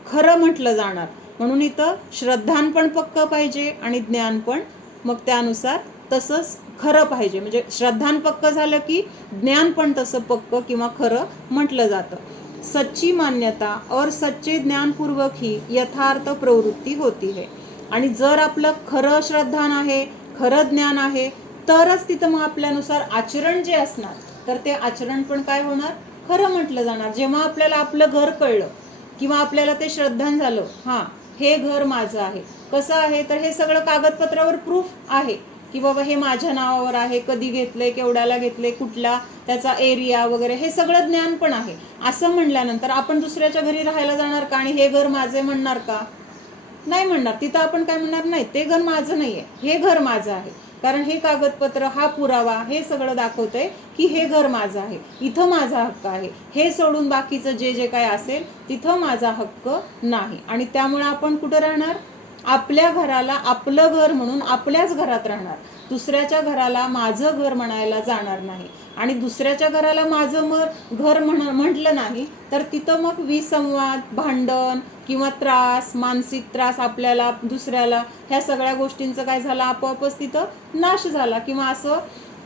खरं म्हटलं जाणार. म्हणून इथं श्रद्धान पण पक्क पाहिजे आणि ज्ञान पण मग त्यानुसार तसंच खरं पाहिजे. म्हणजे श्रद्धान पक्क झालं की ज्ञान पण तसं पक्क किंवा खरं म्हटलं जातं. सच्ची मान्यता और सच्चे ज्ञानपूर्वक ही यथार्थ प्रवृत्ती होती है. आणि जर आपलं खरं श्रद्धान आहे, खरं ज्ञान आहे, तरच तिथं मग आपल्यानुसार आचरण जे असणार तर ते आचरण पण काय होणार, खरं म्हटलं जाणार. जेव्हा आपल्याला आपलं घर कळलं किंवा आपल्याला ते श्रद्धान झालं, हां हे घर माझं आहे, कसं आहे तर हे सगळं कागदपत्रावर प्रूफ आहे की बाबा हे माझ्या नावावर आहे, कधी घेतलंय, केवढ्याला घेतलंय, कुठला त्याचा एरिया वगैरे हे सगळं ज्ञान पण आहे. असं म्हणल्यानंतर आपण दुसऱ्याच्या घरी राहायला जाणार का आणि हे घर माझे म्हणणार का, नाही म्हणणार. तिथं आपण काय म्हणणार, नाही ते घर माझं नाही आहे, हे घर माझं आहे. कारण हे कागदपत्र, हा पुरावा हे सगळं दाखवतंय की हे घर माझं आहे, इथं माझा हक्क आहे. हे सोडून बाकीचं जे जे काय असेल तिथं माझा हक्क नाही. आणि त्यामुळे आपण कुठं राहणार, आपल्या घराला आपलं घर म्हणून आपल्याच घरात राहणार. दुसऱ्याच्या घराला माझं घर म्हणायला जाणार नाही. आणि दुसऱ्याच्या घराला माझं घर म्हटलं नाही तर तिथं मग विसंवाद, भांडण किंवा त्रास, मानसिक त्रास आपल्याला, दुसऱ्याला, ह्या सगळ्या गोष्टींचं काय झालं, आपोआपच तिथं नाश झाला. किंवा असं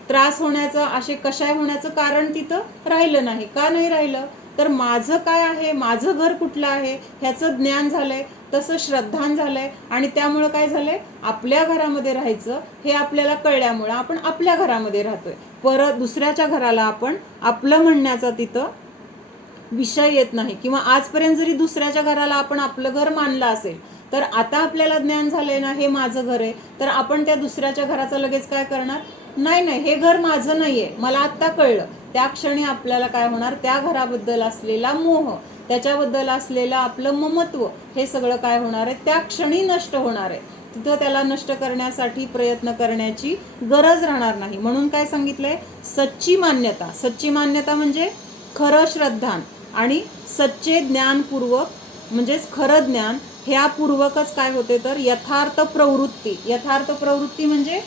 त्रास होण्याचं, असे कशाय होण्याचं कारण तिथं राहिलं नाही. का नाही राहिलं, तर माझं काय आहे, माझं घर कुठलं आहे ह्याचं ज्ञान झालंय, तसं श्रद्धान झालंय. आणि त्यामुळं काय झालंय, आपल्या घरामध्ये राहायचं हे आपल्याला कळल्यामुळं आपण आपल्या घरामध्ये राहतोय. परत दुसऱ्याच्या घराला आपण आपलं म्हणण्याचा तिथं विषय येत नाही. किंवा आजपर्यंत जरी दुसऱ्याच्या घराला आपण आपलं घर मानलं असेल तर आता आपल्याला ज्ञान झालंय ना हे माझं घर आहे, तर आपण त्या दुसऱ्याच्या घराचं लगेच काय करणार, नाही हे घर माझं नाहीये, मला आत्ता कळलं. त्या क्षणी आपल्याला काय होणार, त्या घराबद्दल असलेला मोह, त्याच्याबद्दल असलेलं आपलं ममत्व हे सगळं काय होणार आहे, त्या क्षणी नष्ट होणार आहे. तिथं त्याला नष्ट करण्यासाठी प्रयत्न करण्याची गरज राहणार नाही. म्हणून काय सांगितलंय, सच्ची मान्यता. सच्ची मान्यता म्हणजे खरं श्रद्धान आणि सच्चे ज्ञानपूर्वक म्हणजेच खरं ज्ञान ह्यापूर्वकच काय होते तर यथार्थ प्रवृत्ती. यथार्थ प्रवृत्ती म्हणजे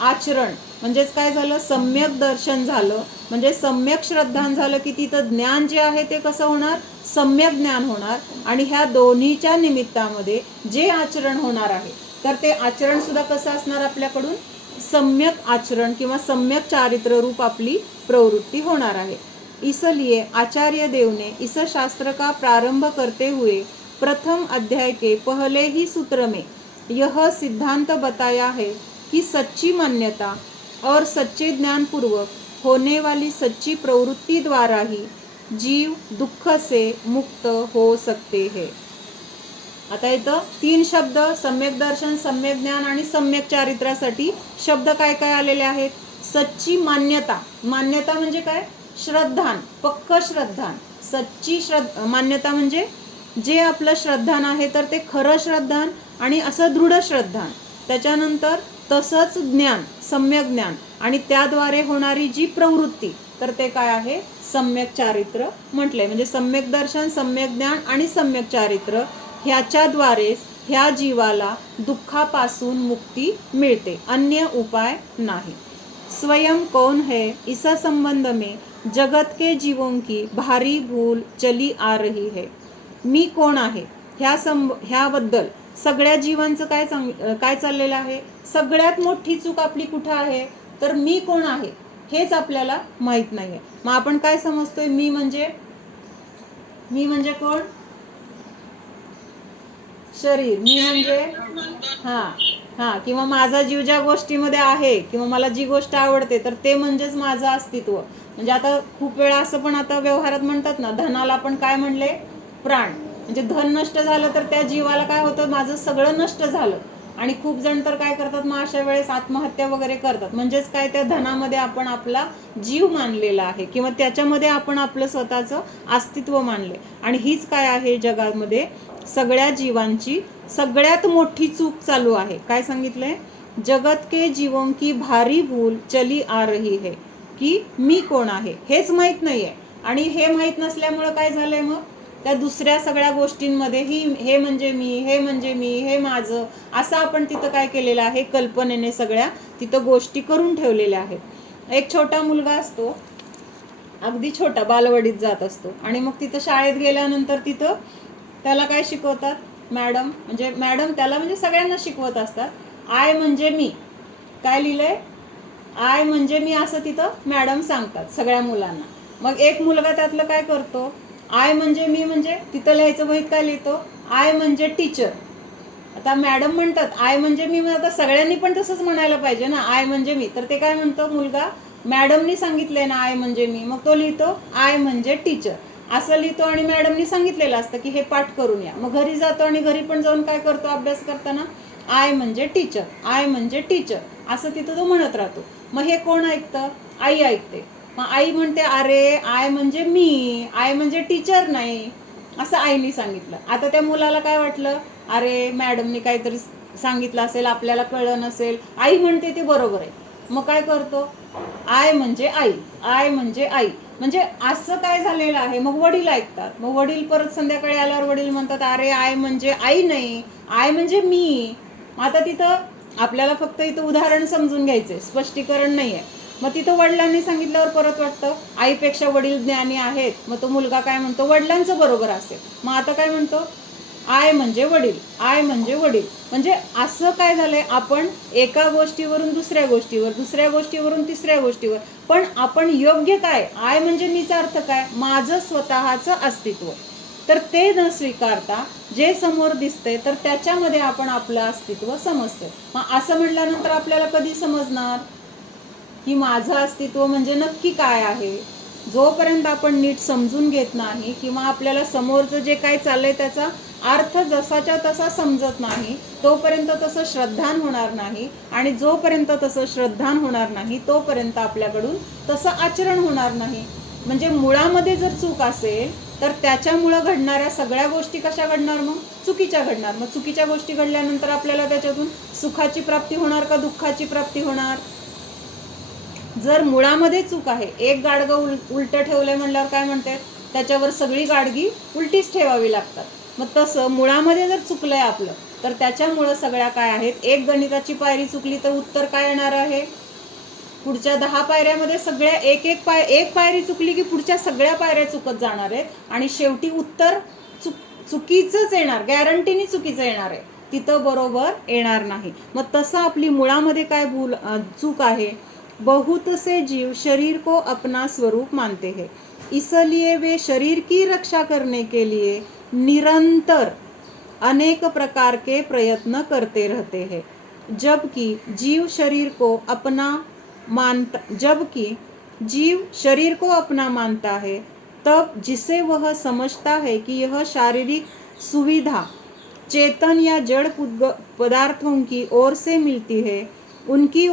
आचरण, म्हणजेच काय झालं, सम्यक दर्शन झालं, म्हणजे सम्यक श्रद्धान झालं की तिथं ज्ञान जे आहे ते कसं होणार, सम्यक ज्ञान होणार. आणि ह्या दोन्हीच्या निमित्तामध्ये जे आचरण होणार आहे तर ते आचरण सुद्धा कसं असणार आपल्याकडून, सम्यक आचरण किंवा सम्यक चारित्र रूप आपली प्रवृत्ति होणार आहे. इसलिए आचार्य देव ने इस शास्त्र का प्रारंभ करते हुए प्रथम अध्याय के पहले ही सूत्र में यह सिद्धांत बताया है कि सच्ची मान्यता और सच्चे ज्ञान पूर्वक होने वाली सच्ची प्रवृत्ति द्वारा ही जीव दुःख से मुक्त हो सकते हैं. आता इथं 3 शब्द, सम्यक दर्शन, सम्यक ज्ञान आणि सम्यक चारित्र्यासाठी शब्द काय काय आलेले आहेत. सच्ची मान्यता. मान्यता म्हणजे काय, श्रद्धान, पक्क श्रद्धान. सच्ची मान्यता म्हणजे जे आपलं श्रद्धान आहे तर ते खरं श्रद्धान आणि असं दृढ श्रद्धान. त्याच्यानंतर तसंच ज्ञान, सम्यक ज्ञान आणि त्याद्वारे होणारी जी प्रवृत्ती तर ते काय आहे, सम्यक चारित्र म्हटले. म्हणजे सम्यक दर्शन, सम्यक ज्ञान आणि सम्यक चारित्र ह्याच्याद्वारेच ह्या जीवाला दुःखापासून मुक्ती मिळते, अन्य उपाय नाही. स्वयं कौन है इस संबंध में जगत के जीवों की भारी भूल चली आ रही है. मी कोण आहे ह्याबद्दल सगळ्या जीवांचं काय चाललेलं आहे. सगळ्यात मोठी चूक आपली कुठं आहे तर मी कोण आहे हेच आपल्याला माहित नाहीये. मग आपण काय समजतोय, मी म्हणजे कोण, शरीर. मी म्हणजे हा किंवा माझा जीव ज्या गोष्टीमध्ये आहे किंवा मला जी गोष्ट आवडते तर ते म्हणजेच माझं अस्तित्व. म्हणजे आता खूप वेळा असं पण आता व्यवहारात म्हणतात ना, धनाला पण काय म्हणले, प्राण. म्हणजे धन नष्ट झालं तर त्या जीवाला काय होतं, माझं सगळं नष्ट झालं. आणि खूप जण तर काय करतात, मग अशा वेळेस आत्महत्या वगैरे करतात. म्हणजेच काय, त्या धनामध्ये आपण आपला जीव मानलेला आहे किंवा त्याच्यामध्ये आपण आपलं स्वतःचं अस्तित्व मानले. आणि हीच काय आहे जगामध्ये सगळ्या जीवांची सगळ्यात मोठी चूक चालू आहे. काय सांगितलंय, जगत के जीवों की भारी भूल चली आ रही है, की मी कोण आहे हेच माहीत नाहीये. आणि हे माहीत नसल्यामुळं काय झालंय, मग त्या दुसऱ्या सगळ्या गोष्टींमध्ये हे म्हणजे मी, हे म्हणजे मी, हे माझं, असं आपण तिथं काय केलेलं आहे, कल्पनेने सगळ्या तिथं गोष्टी करून ठेवलेल्या आहेत. एक छोटा मुलगा असतो, अगदी छोटा, बालवाडीत जात असतो. आणि मग तिथं शाळेत गेल्यानंतर तिथं त्याला काय शिकवतात, मॅडम त्याला म्हणजे सगळ्यांना शिकवत असतात, आय म्हणजे मी. काय लिहिलंय, आय म्हणजे मी, असं तिथं मॅडम सांगतात सगळ्या मुलांना. मग एक मुलगा त्यातलं काय करतो, आय म्हणजे मी म्हणजे तिथं लिहायचं वहीत काय लिहितो, आय म्हणजे टीचर. आता मॅडम म्हणतात आय म्हणजे मी, आता सगळ्यांनी पण तसंच म्हणायला पाहिजे ना, आय म्हणजे मी. तर ते काय म्हणतो मुलगा, मॅडमनी सांगितलंय ना आय म्हणजे मी, मग तो लिहितो आय म्हणजे टीचर असं लिहितो. आणि मॅडमनी सांगितलेलं असतं की हे पाठ करून या. मग घरी जातो आणि घरी पण जाऊन काय करतो, अभ्यास करताना आय म्हणजे टीचर, आय म्हणजे टीचर असं तिथं तो म्हणत राहतो. मग हे कोण ऐकतं, आई ऐकते. मग आई म्हणते, अरे आय म्हणजे मी, आय म्हणजे टीचर नाही, असं आईने सांगितलं. आता त्या मुलाला काय वाटलं, अरे मॅडमनी काहीतरी सांगितलं असेल, आपल्याला कळलं नसेल, आई म्हणते ते बरोबर आहे. मग काय करतो, आय म्हणजे आई, आय म्हणजे आई. म्हणजे असं काय झालेलं आहे. मग वडील ऐकतात. मग वडील परत संध्याकाळी आल्यावर वडील म्हणतात, अरे आय म्हणजे आई नाही, आय म्हणजे मी. आता तिथं आपल्याला फक्त इथं उदाहरण समजून घ्यायचंय, स्पष्टीकरण नाहीये. मग तिथं वडिलांनी सांगितल्यावर परत वाटतं आईपेक्षा वडील ज्ञानी आहेत. मग तो मुलगा काय म्हणतो, वडिलांचं बरोबर असेल. मग आता काय म्हणतो, आय म्हणजे वडील, आय म्हणजे वडील. म्हणजे असं काय झालंय, आपण एका गोष्टीवरून दुसऱ्या गोष्टीवर, दुसऱ्या गोष्टीवरून तिसऱ्या गोष्टीवर, पण आपण योग्य काय, आय म्हणजे मीचा अर्थ काय, माझं स्वतःचं अस्तित्व. तर ते न स्वीकारता जे समोर दिसतंय तर त्याच्यामध्ये आपण आपलं अस्तित्व समजतोय. मग असं म्हटल्यानंतर आपल्याला कधी समजणार की माझं अस्तित्व म्हणजे नक्की काय आहे. जोपर्यंत आपण नीट समजून घेत नाही किंवा आपल्याला समोरचं जे काय चाललंय त्याचा अर्थ जसाच्या तसा समजत नाही, तोपर्यंत तसं श्रद्धान होणार नाही. आणि जोपर्यंत तसं श्रद्धान होणार नाही तोपर्यंत आपल्याकडून तसं आचरण होणार नाही. म्हणजे मुळामध्ये जर चूक असेल तर त्याच्यामुळं घडणाऱ्या सगळ्या गोष्टी कशा घडणार, मग चुकीच्या घडणार. मग चुकीच्या गोष्टी घडल्यानंतर आपल्याला त्याच्यातून सुखाची प्राप्ती होणार का दुःखाची प्राप्ती होणार? जर मुळामध्ये चूक आहे, एक गाडगं उलटं ठेवलंय म्हणल्यावर काय म्हणतात, त्याच्यावर सगळी गाडगी उलटीच ठेवावी लागतात. मग तसं मुळामध्ये जर चुकलंय आपलं, तर त्याच्यामुळं सगळ्या काय आहेत, एक गणिताची पायरी चुकली तर उत्तर काय येणार आहे, पुढच्या 10 पायऱ्यामध्ये सगळ्या एक पायरी चुकली की पुढच्या सगळ्या पायऱ्या चुकत जाणार आहेत आणि शेवटी उत्तर चुकीचंच येणार, गॅरंटीनी चुकीचं येणार आहे, तिथं बरोबर येणार नाही. मग तसं आपली मुळामध्ये काय चूक आहे, बहुत से जीव शरीर को अपना स्वरूप मानते हैं, इसलिए वे शरीर की रक्षा करने के लिए निरंतर अनेक प्रकार के प्रयत्न करते रहते हैं. जबकि जीव शरीर को अपना मानता है, तब जिसे वह समझता है कि यह शारीरिक सुविधा चेतन या जड़ पदार्थों की ओर से मिलती है, उनकी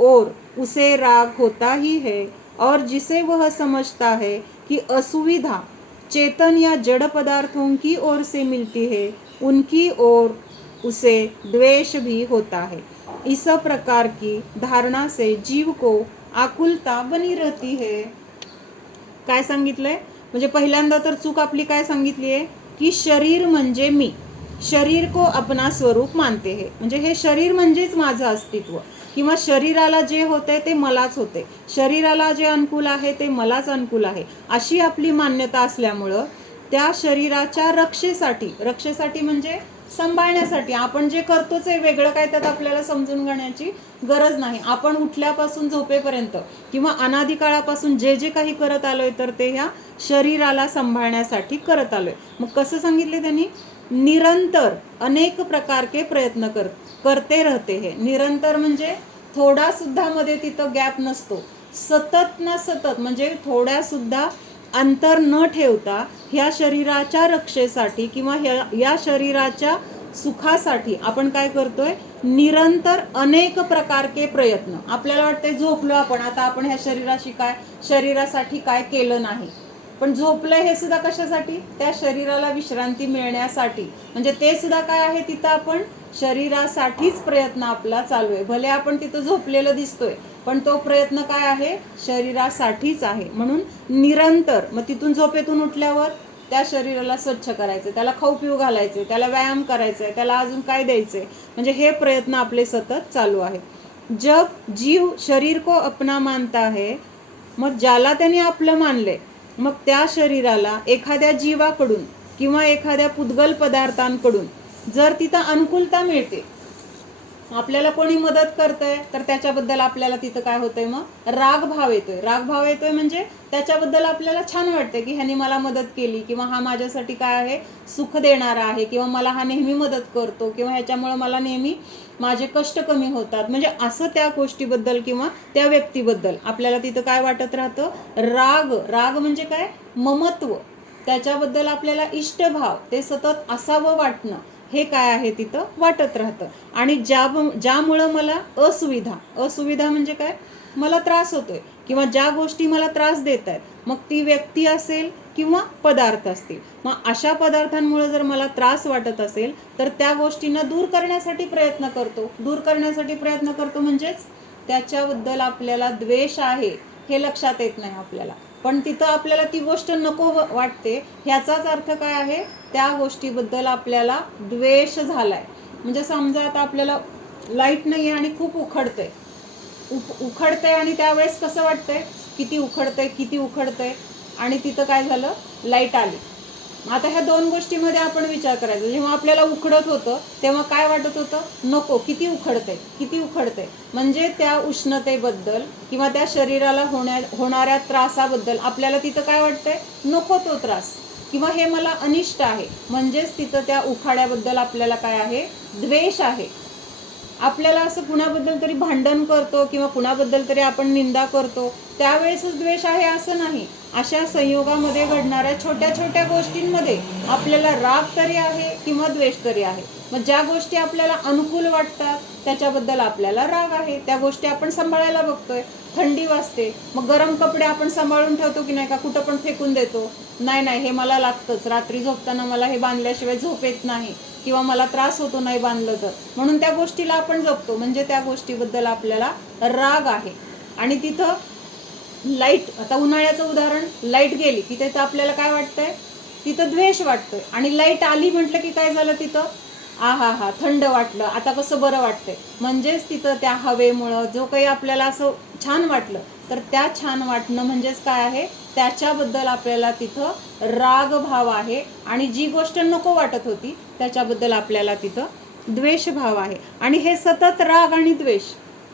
ओर उसे राग होता ही है, और जिसे वह समझता है कि असुविधा चेतन या जड़ पदार्थों की ओर से मिलती है, उनकी ओर उसे द्वेष भी होता है. इस प्रकार की धारणा से जीव को आकुलता बनी रहती है. काय सांगितलंय, म्हणजे पहिल्यांदा तर चूक आपली काय सांगितली आहे की शरीर म्हणजे मी, शरीर को अपना स्वरूप मानते है, म्हणजे हे शरीर म्हणजेच माझं अस्तित्व, किंवा शरीराला जे होते ते मलाच होते, शरीराला जे अनुकूल आहे ते मलाच अनुकूल आहे, अशी आपली मान्यता असल्यामुळं त्या शरीराच्या रक्षेसाठी म्हणजे सांभाळण्यासाठी आपण जे करतोच आहे, वेगळं काय त्यात आपल्याला समजून घेण्याची गरज नाही. आपण उठल्यापासून झोपेपर्यंत किंवा अनादी काळापासून जे जे काही करत आलोय तर ते ह्या शरीराला सांभाळण्यासाठी करत आलोय. मग कसं सांगितले त्यांनी, निरंतर अनेक प्रकार के प्रयत्न करते रहते हैं. निरंतर म्हणजे थोडा सुद्धा मध्ये तिथं गॅप नसतो, सतत ना सतत म्हणजे थोड्या सुद्धा अंतर न ठेवता ह्या शरीराच्या रक्षेसाठी किंवा या शरीराच्या सुखासाठी आपण काय करतोय, निरंतर अनेक प्रकार के प्रयत्न. आपल्याला वाटतंय झोपलो आपण ह्या शरीरासाठी काय केलं नाही, पण झोपलंय हे सुद्धा कशासाठी, त्या शरीराला विश्रांती मिळण्यासाठी. म्हणजे ते सुद्धा काय आहे, तिथं आपण शरीरासाठीच प्रयत्न आपला चालू आहे. भले आपण तिथं झोपलेलं दिसतोय, पण तो प्रयत्न काय आहे, शरीरासाठीच आहे. म्हणून निरंतर, मग तिथून झोपेतून उठल्यावर त्या शरीराला स्वच्छ करायचं, त्याला खाऊ पिऊ घालायचे, त्याला व्यायाम करायचा, त्याला अजून काय द्यायचे, म्हणजे हे प्रयत्न आपले सतत चालू आहेत. जब जीव शरीर को अपना मानता है, मग ज्याला त्याने आपलं मानले, मग त्या शरीराला एखाद्या जीवाकडून किंवा एखाद्या पुद्गल पदार्थांकडून जर तिथं अनुकूलता मिळते, आपल्याला कोणी मदत करतंय तर त्याच्याबद्दल आपल्याला तिथं काय होतंय, मग रागभाव येतोय म्हणजे त्याच्याबद्दल आपल्याला छान वाटतंय की ह्याने मला मदत केली, किंवा हा माझ्यासाठी काय आहे, सुख देणारा आहे, किंवा मला हा नेहमी मदत करतो, किंवा ह्याच्यामुळे मला नेहमी माझे कष्ट कमी होतात. म्हणजे असं त्या गोष्टीबद्दल किंवा त्या व्यक्तीबद्दल आपल्याला तिथं काय वाटत राहतं, राग म्हणजे काय, ममत्व, त्याच्याबद्दल आपल्याला इष्टभाव, ते सतत असावं वाटणं, हे काय आहे तिथं वाटत राहतं. आणि ज्यामुळं मला असुविधा म्हणजे काय, मला त्रास होतोय, किंवा ज्या गोष्टी मला त्रास देत आहेत, मग ती व्यक्ती असेल किंवा पदार्थ असतील, मग अशा पदार्थांमुळे जर मला त्रास वाटत असेल तर त्या गोष्टींना दूर करण्यासाठी प्रयत्न करतो म्हणजेच त्याच्याबद्दल आपल्याला द्वेष आहे हे लक्षात येत नाही आपल्याला, पण तिथं आपल्याला ती गोष्ट नको वाटते, ह्याचाच अर्थ काय आहे, त्या गोष्टीबद्दल आपल्याला द्वेष झालाय. म्हणजे समजा आता आपल्याला लाईट नाही आहे आणि खूप उखडतंय आणि त्यावेळेस कसं वाटतंय, किती उखडतंय आणि तिथं काय झालं, लाईट आली. आता ह्या दोन गोष्टीमध्ये आपण विचार करायचा, जेव्हा आपल्याला उखडत होतं तेव्हा काय वाटत होतं, नको, किती उखडतंय, म्हणजे त्या उष्णतेबद्दल किंवा त्या शरीराला होणाऱ्या त्रासाबद्दल आपल्याला तिथं काय वाटतंय, नको तो त्रास, किंवा हे मला अनिष्ट आहे, म्हणजेच तिथं त्या उखाड्याबद्दल आपल्याला काय आहे, द्वेष आहे. आपल्याला असं कुणाबद्दल तरी भांडण करतो किंवा कुणाबद्दल तरी आपण निंदा करतो, त्यावेळेसच द्वेष आहे असं नाही. अशा संयोगामध्ये घडणाऱ्या छोट्या छोट्या गोष्टींमध्ये आपल्याला राग तरी आहे किंवा द्वेष तरी आहे. मग ज्या गोष्टी आपल्याला अनुकूल वाटतात त्याच्याबद्दल आपल्याला राग आहे, त्या गोष्टी आपण सांभाळायला बघतोय. थंडी वाजते, मग गरम कपडे आपण सांभाळून ठेवतो की नाही का, कुठं पण फेकून देतो. नाही हे मला लागतंच, रात्री झोपताना मला हे बांधल्याशिवाय झोप येत नाही किंवा मला त्रास होतो नाही बांधलं तर, म्हणून त्या गोष्टीला आपण जपतो. म्हणजे त्या गोष्टीबद्दल आपल्याला राग आहे. आणि तिथं लाईट, आता उन्हाळ्याचं उदाहरण, लाईट गेली की तिथं आपल्याला काय वाटतंय, तिथं द्वेष वाटतोय. आणि लाईट आली म्हटलं की काय झालं, तिथं हा थंड वाटलं, आता कसं बरं वाटतंय. म्हणजेच तिथं त्या हवेमुळं जो काही आपल्याला असं छान वाटलं, तर त्या छान वाटणं म्हणजेच काय आहे, त्याच्याबद्दल आपल्याला तिथं राग भाव आहे. आणि जी गोष्ट नको वाटत होती त्याच्याबद्दल आपल्याला तिथं द्वेष भाव आहे. आणि हे सतत राग आणि द्वेष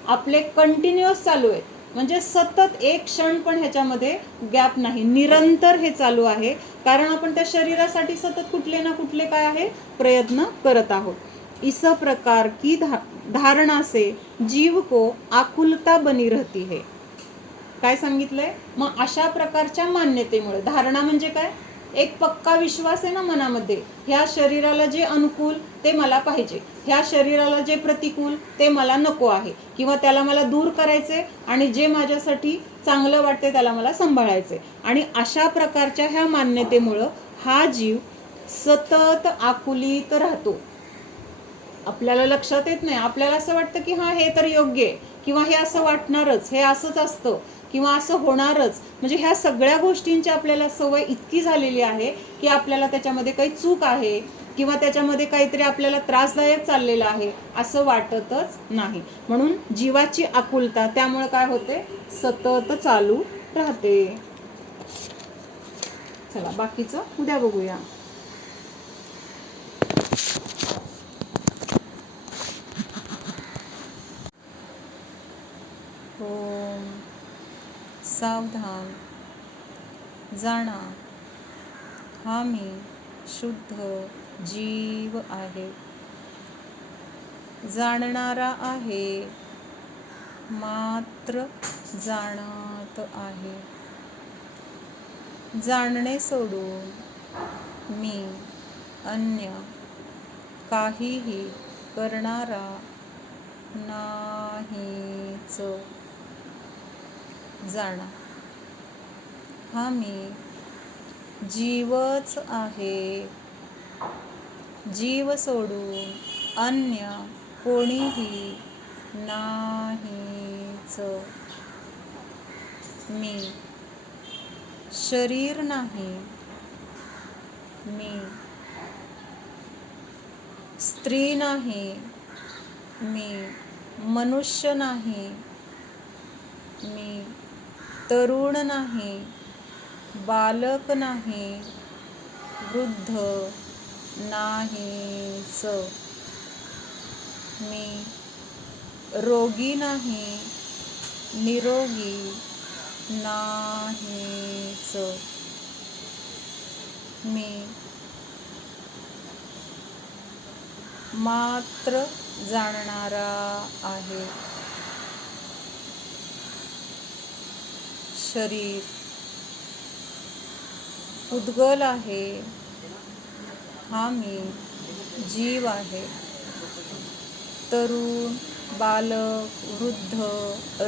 आपले कंटिन्युअस चालू आहेत. म्हणजे सतत एक क्षण पण ह्याच्यामध्ये गॅप नाही, निरंतर हे चालू आहे. कारण आपण त्या शरीरासाठी सतत कुठले ना कुठले काय आहे प्रयत्न करत आहोत. इस प्रकार की धारणा से जीव को आकुलता बनी रहती है. काय सांगितलंय मग, अशा प्रकारच्या मान्यतेमुळे, धारणा म्हणजे काय, एक पक्का विश्वास आहे ना मनामध्ये, ह्या शरीराला जे अनुकूल ते मला पाहिजे, ह्या शरीराला जे प्रतिकूल ते मला नको आहे, किंवा त्याला मला दूर करायचे आणि जे माझ्यासाठी चांगलं वाटते त्याला मला सांभाळायचे. आणि अशा प्रकारच्या ह्या मान्यतेमुळं हा जीव सतत आकुलीत राहतो. आपल्याला लक्षात येत नाही, आपल्याला असं वाटतं की हे तर योग्य आहे, किंवा हे असं वाटणारच, हे असंच असतं, किंवा असं होणारच. म्हणजे ह्या सगळ्या गोष्टींची आपल्याला सवय इतकी झालेली आहे की आपल्याला त्याच्यामध्ये काही चूक आहे किंवा त्याच्यामध्ये काहीतरी आपल्याला त्रासदायक चाललेलं आहे असं वाटतच नाही. म्हणून जीवाची आकुलता त्यामुळे काय होते, सतत चालू राहते. चला बाकीचं उद्या बघूया. ओम सावधान, जाणा हा मी शुद्ध जीव आहे, जाणणारा आहे, मात्र जाणत आहे. जाणणे सोडून मी अन्य काहीही करणारा नाहीच. जाणा हा मी जीवच आहे, जीव सोडून अन्य कोणीही नाहीच. मी शरीर नाही, मी स्त्री नाही, मी मनुष्य नाही, मी तरुण नाही, बालक नाही, वृद्ध नाहीच. मी रोगी नाही, निरोगी नाहीच. मी मात्र जाणणारा आहे. शरीर उद्गल आहे, हा मी जीव आहे. तरुण, बालक, वृद्ध,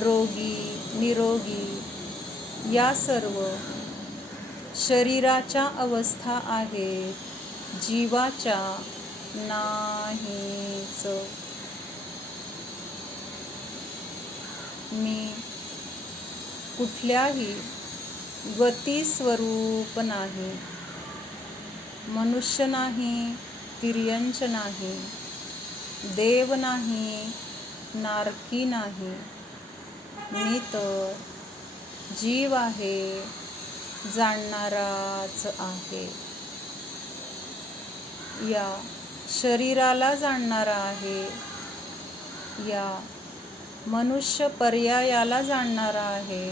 रोगी, निरोगी या सर्व शरीराच्या अवस्था आहेत, जीवाच्या नाहीच. मी कुठल्याही गतिस्वरूप नाही, मनुष्य नाही, तिर्यंच नाही, देव नाही, नारकी नाही. मी तर जीव आहे, जाणणाराच आहे. या शरीराला जाणणारा आहे, या मनुष्य पर्यायाला जाणणारा आहे,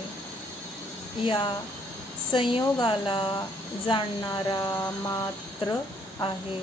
या संयोगाला जाणणारा मात्र आहे.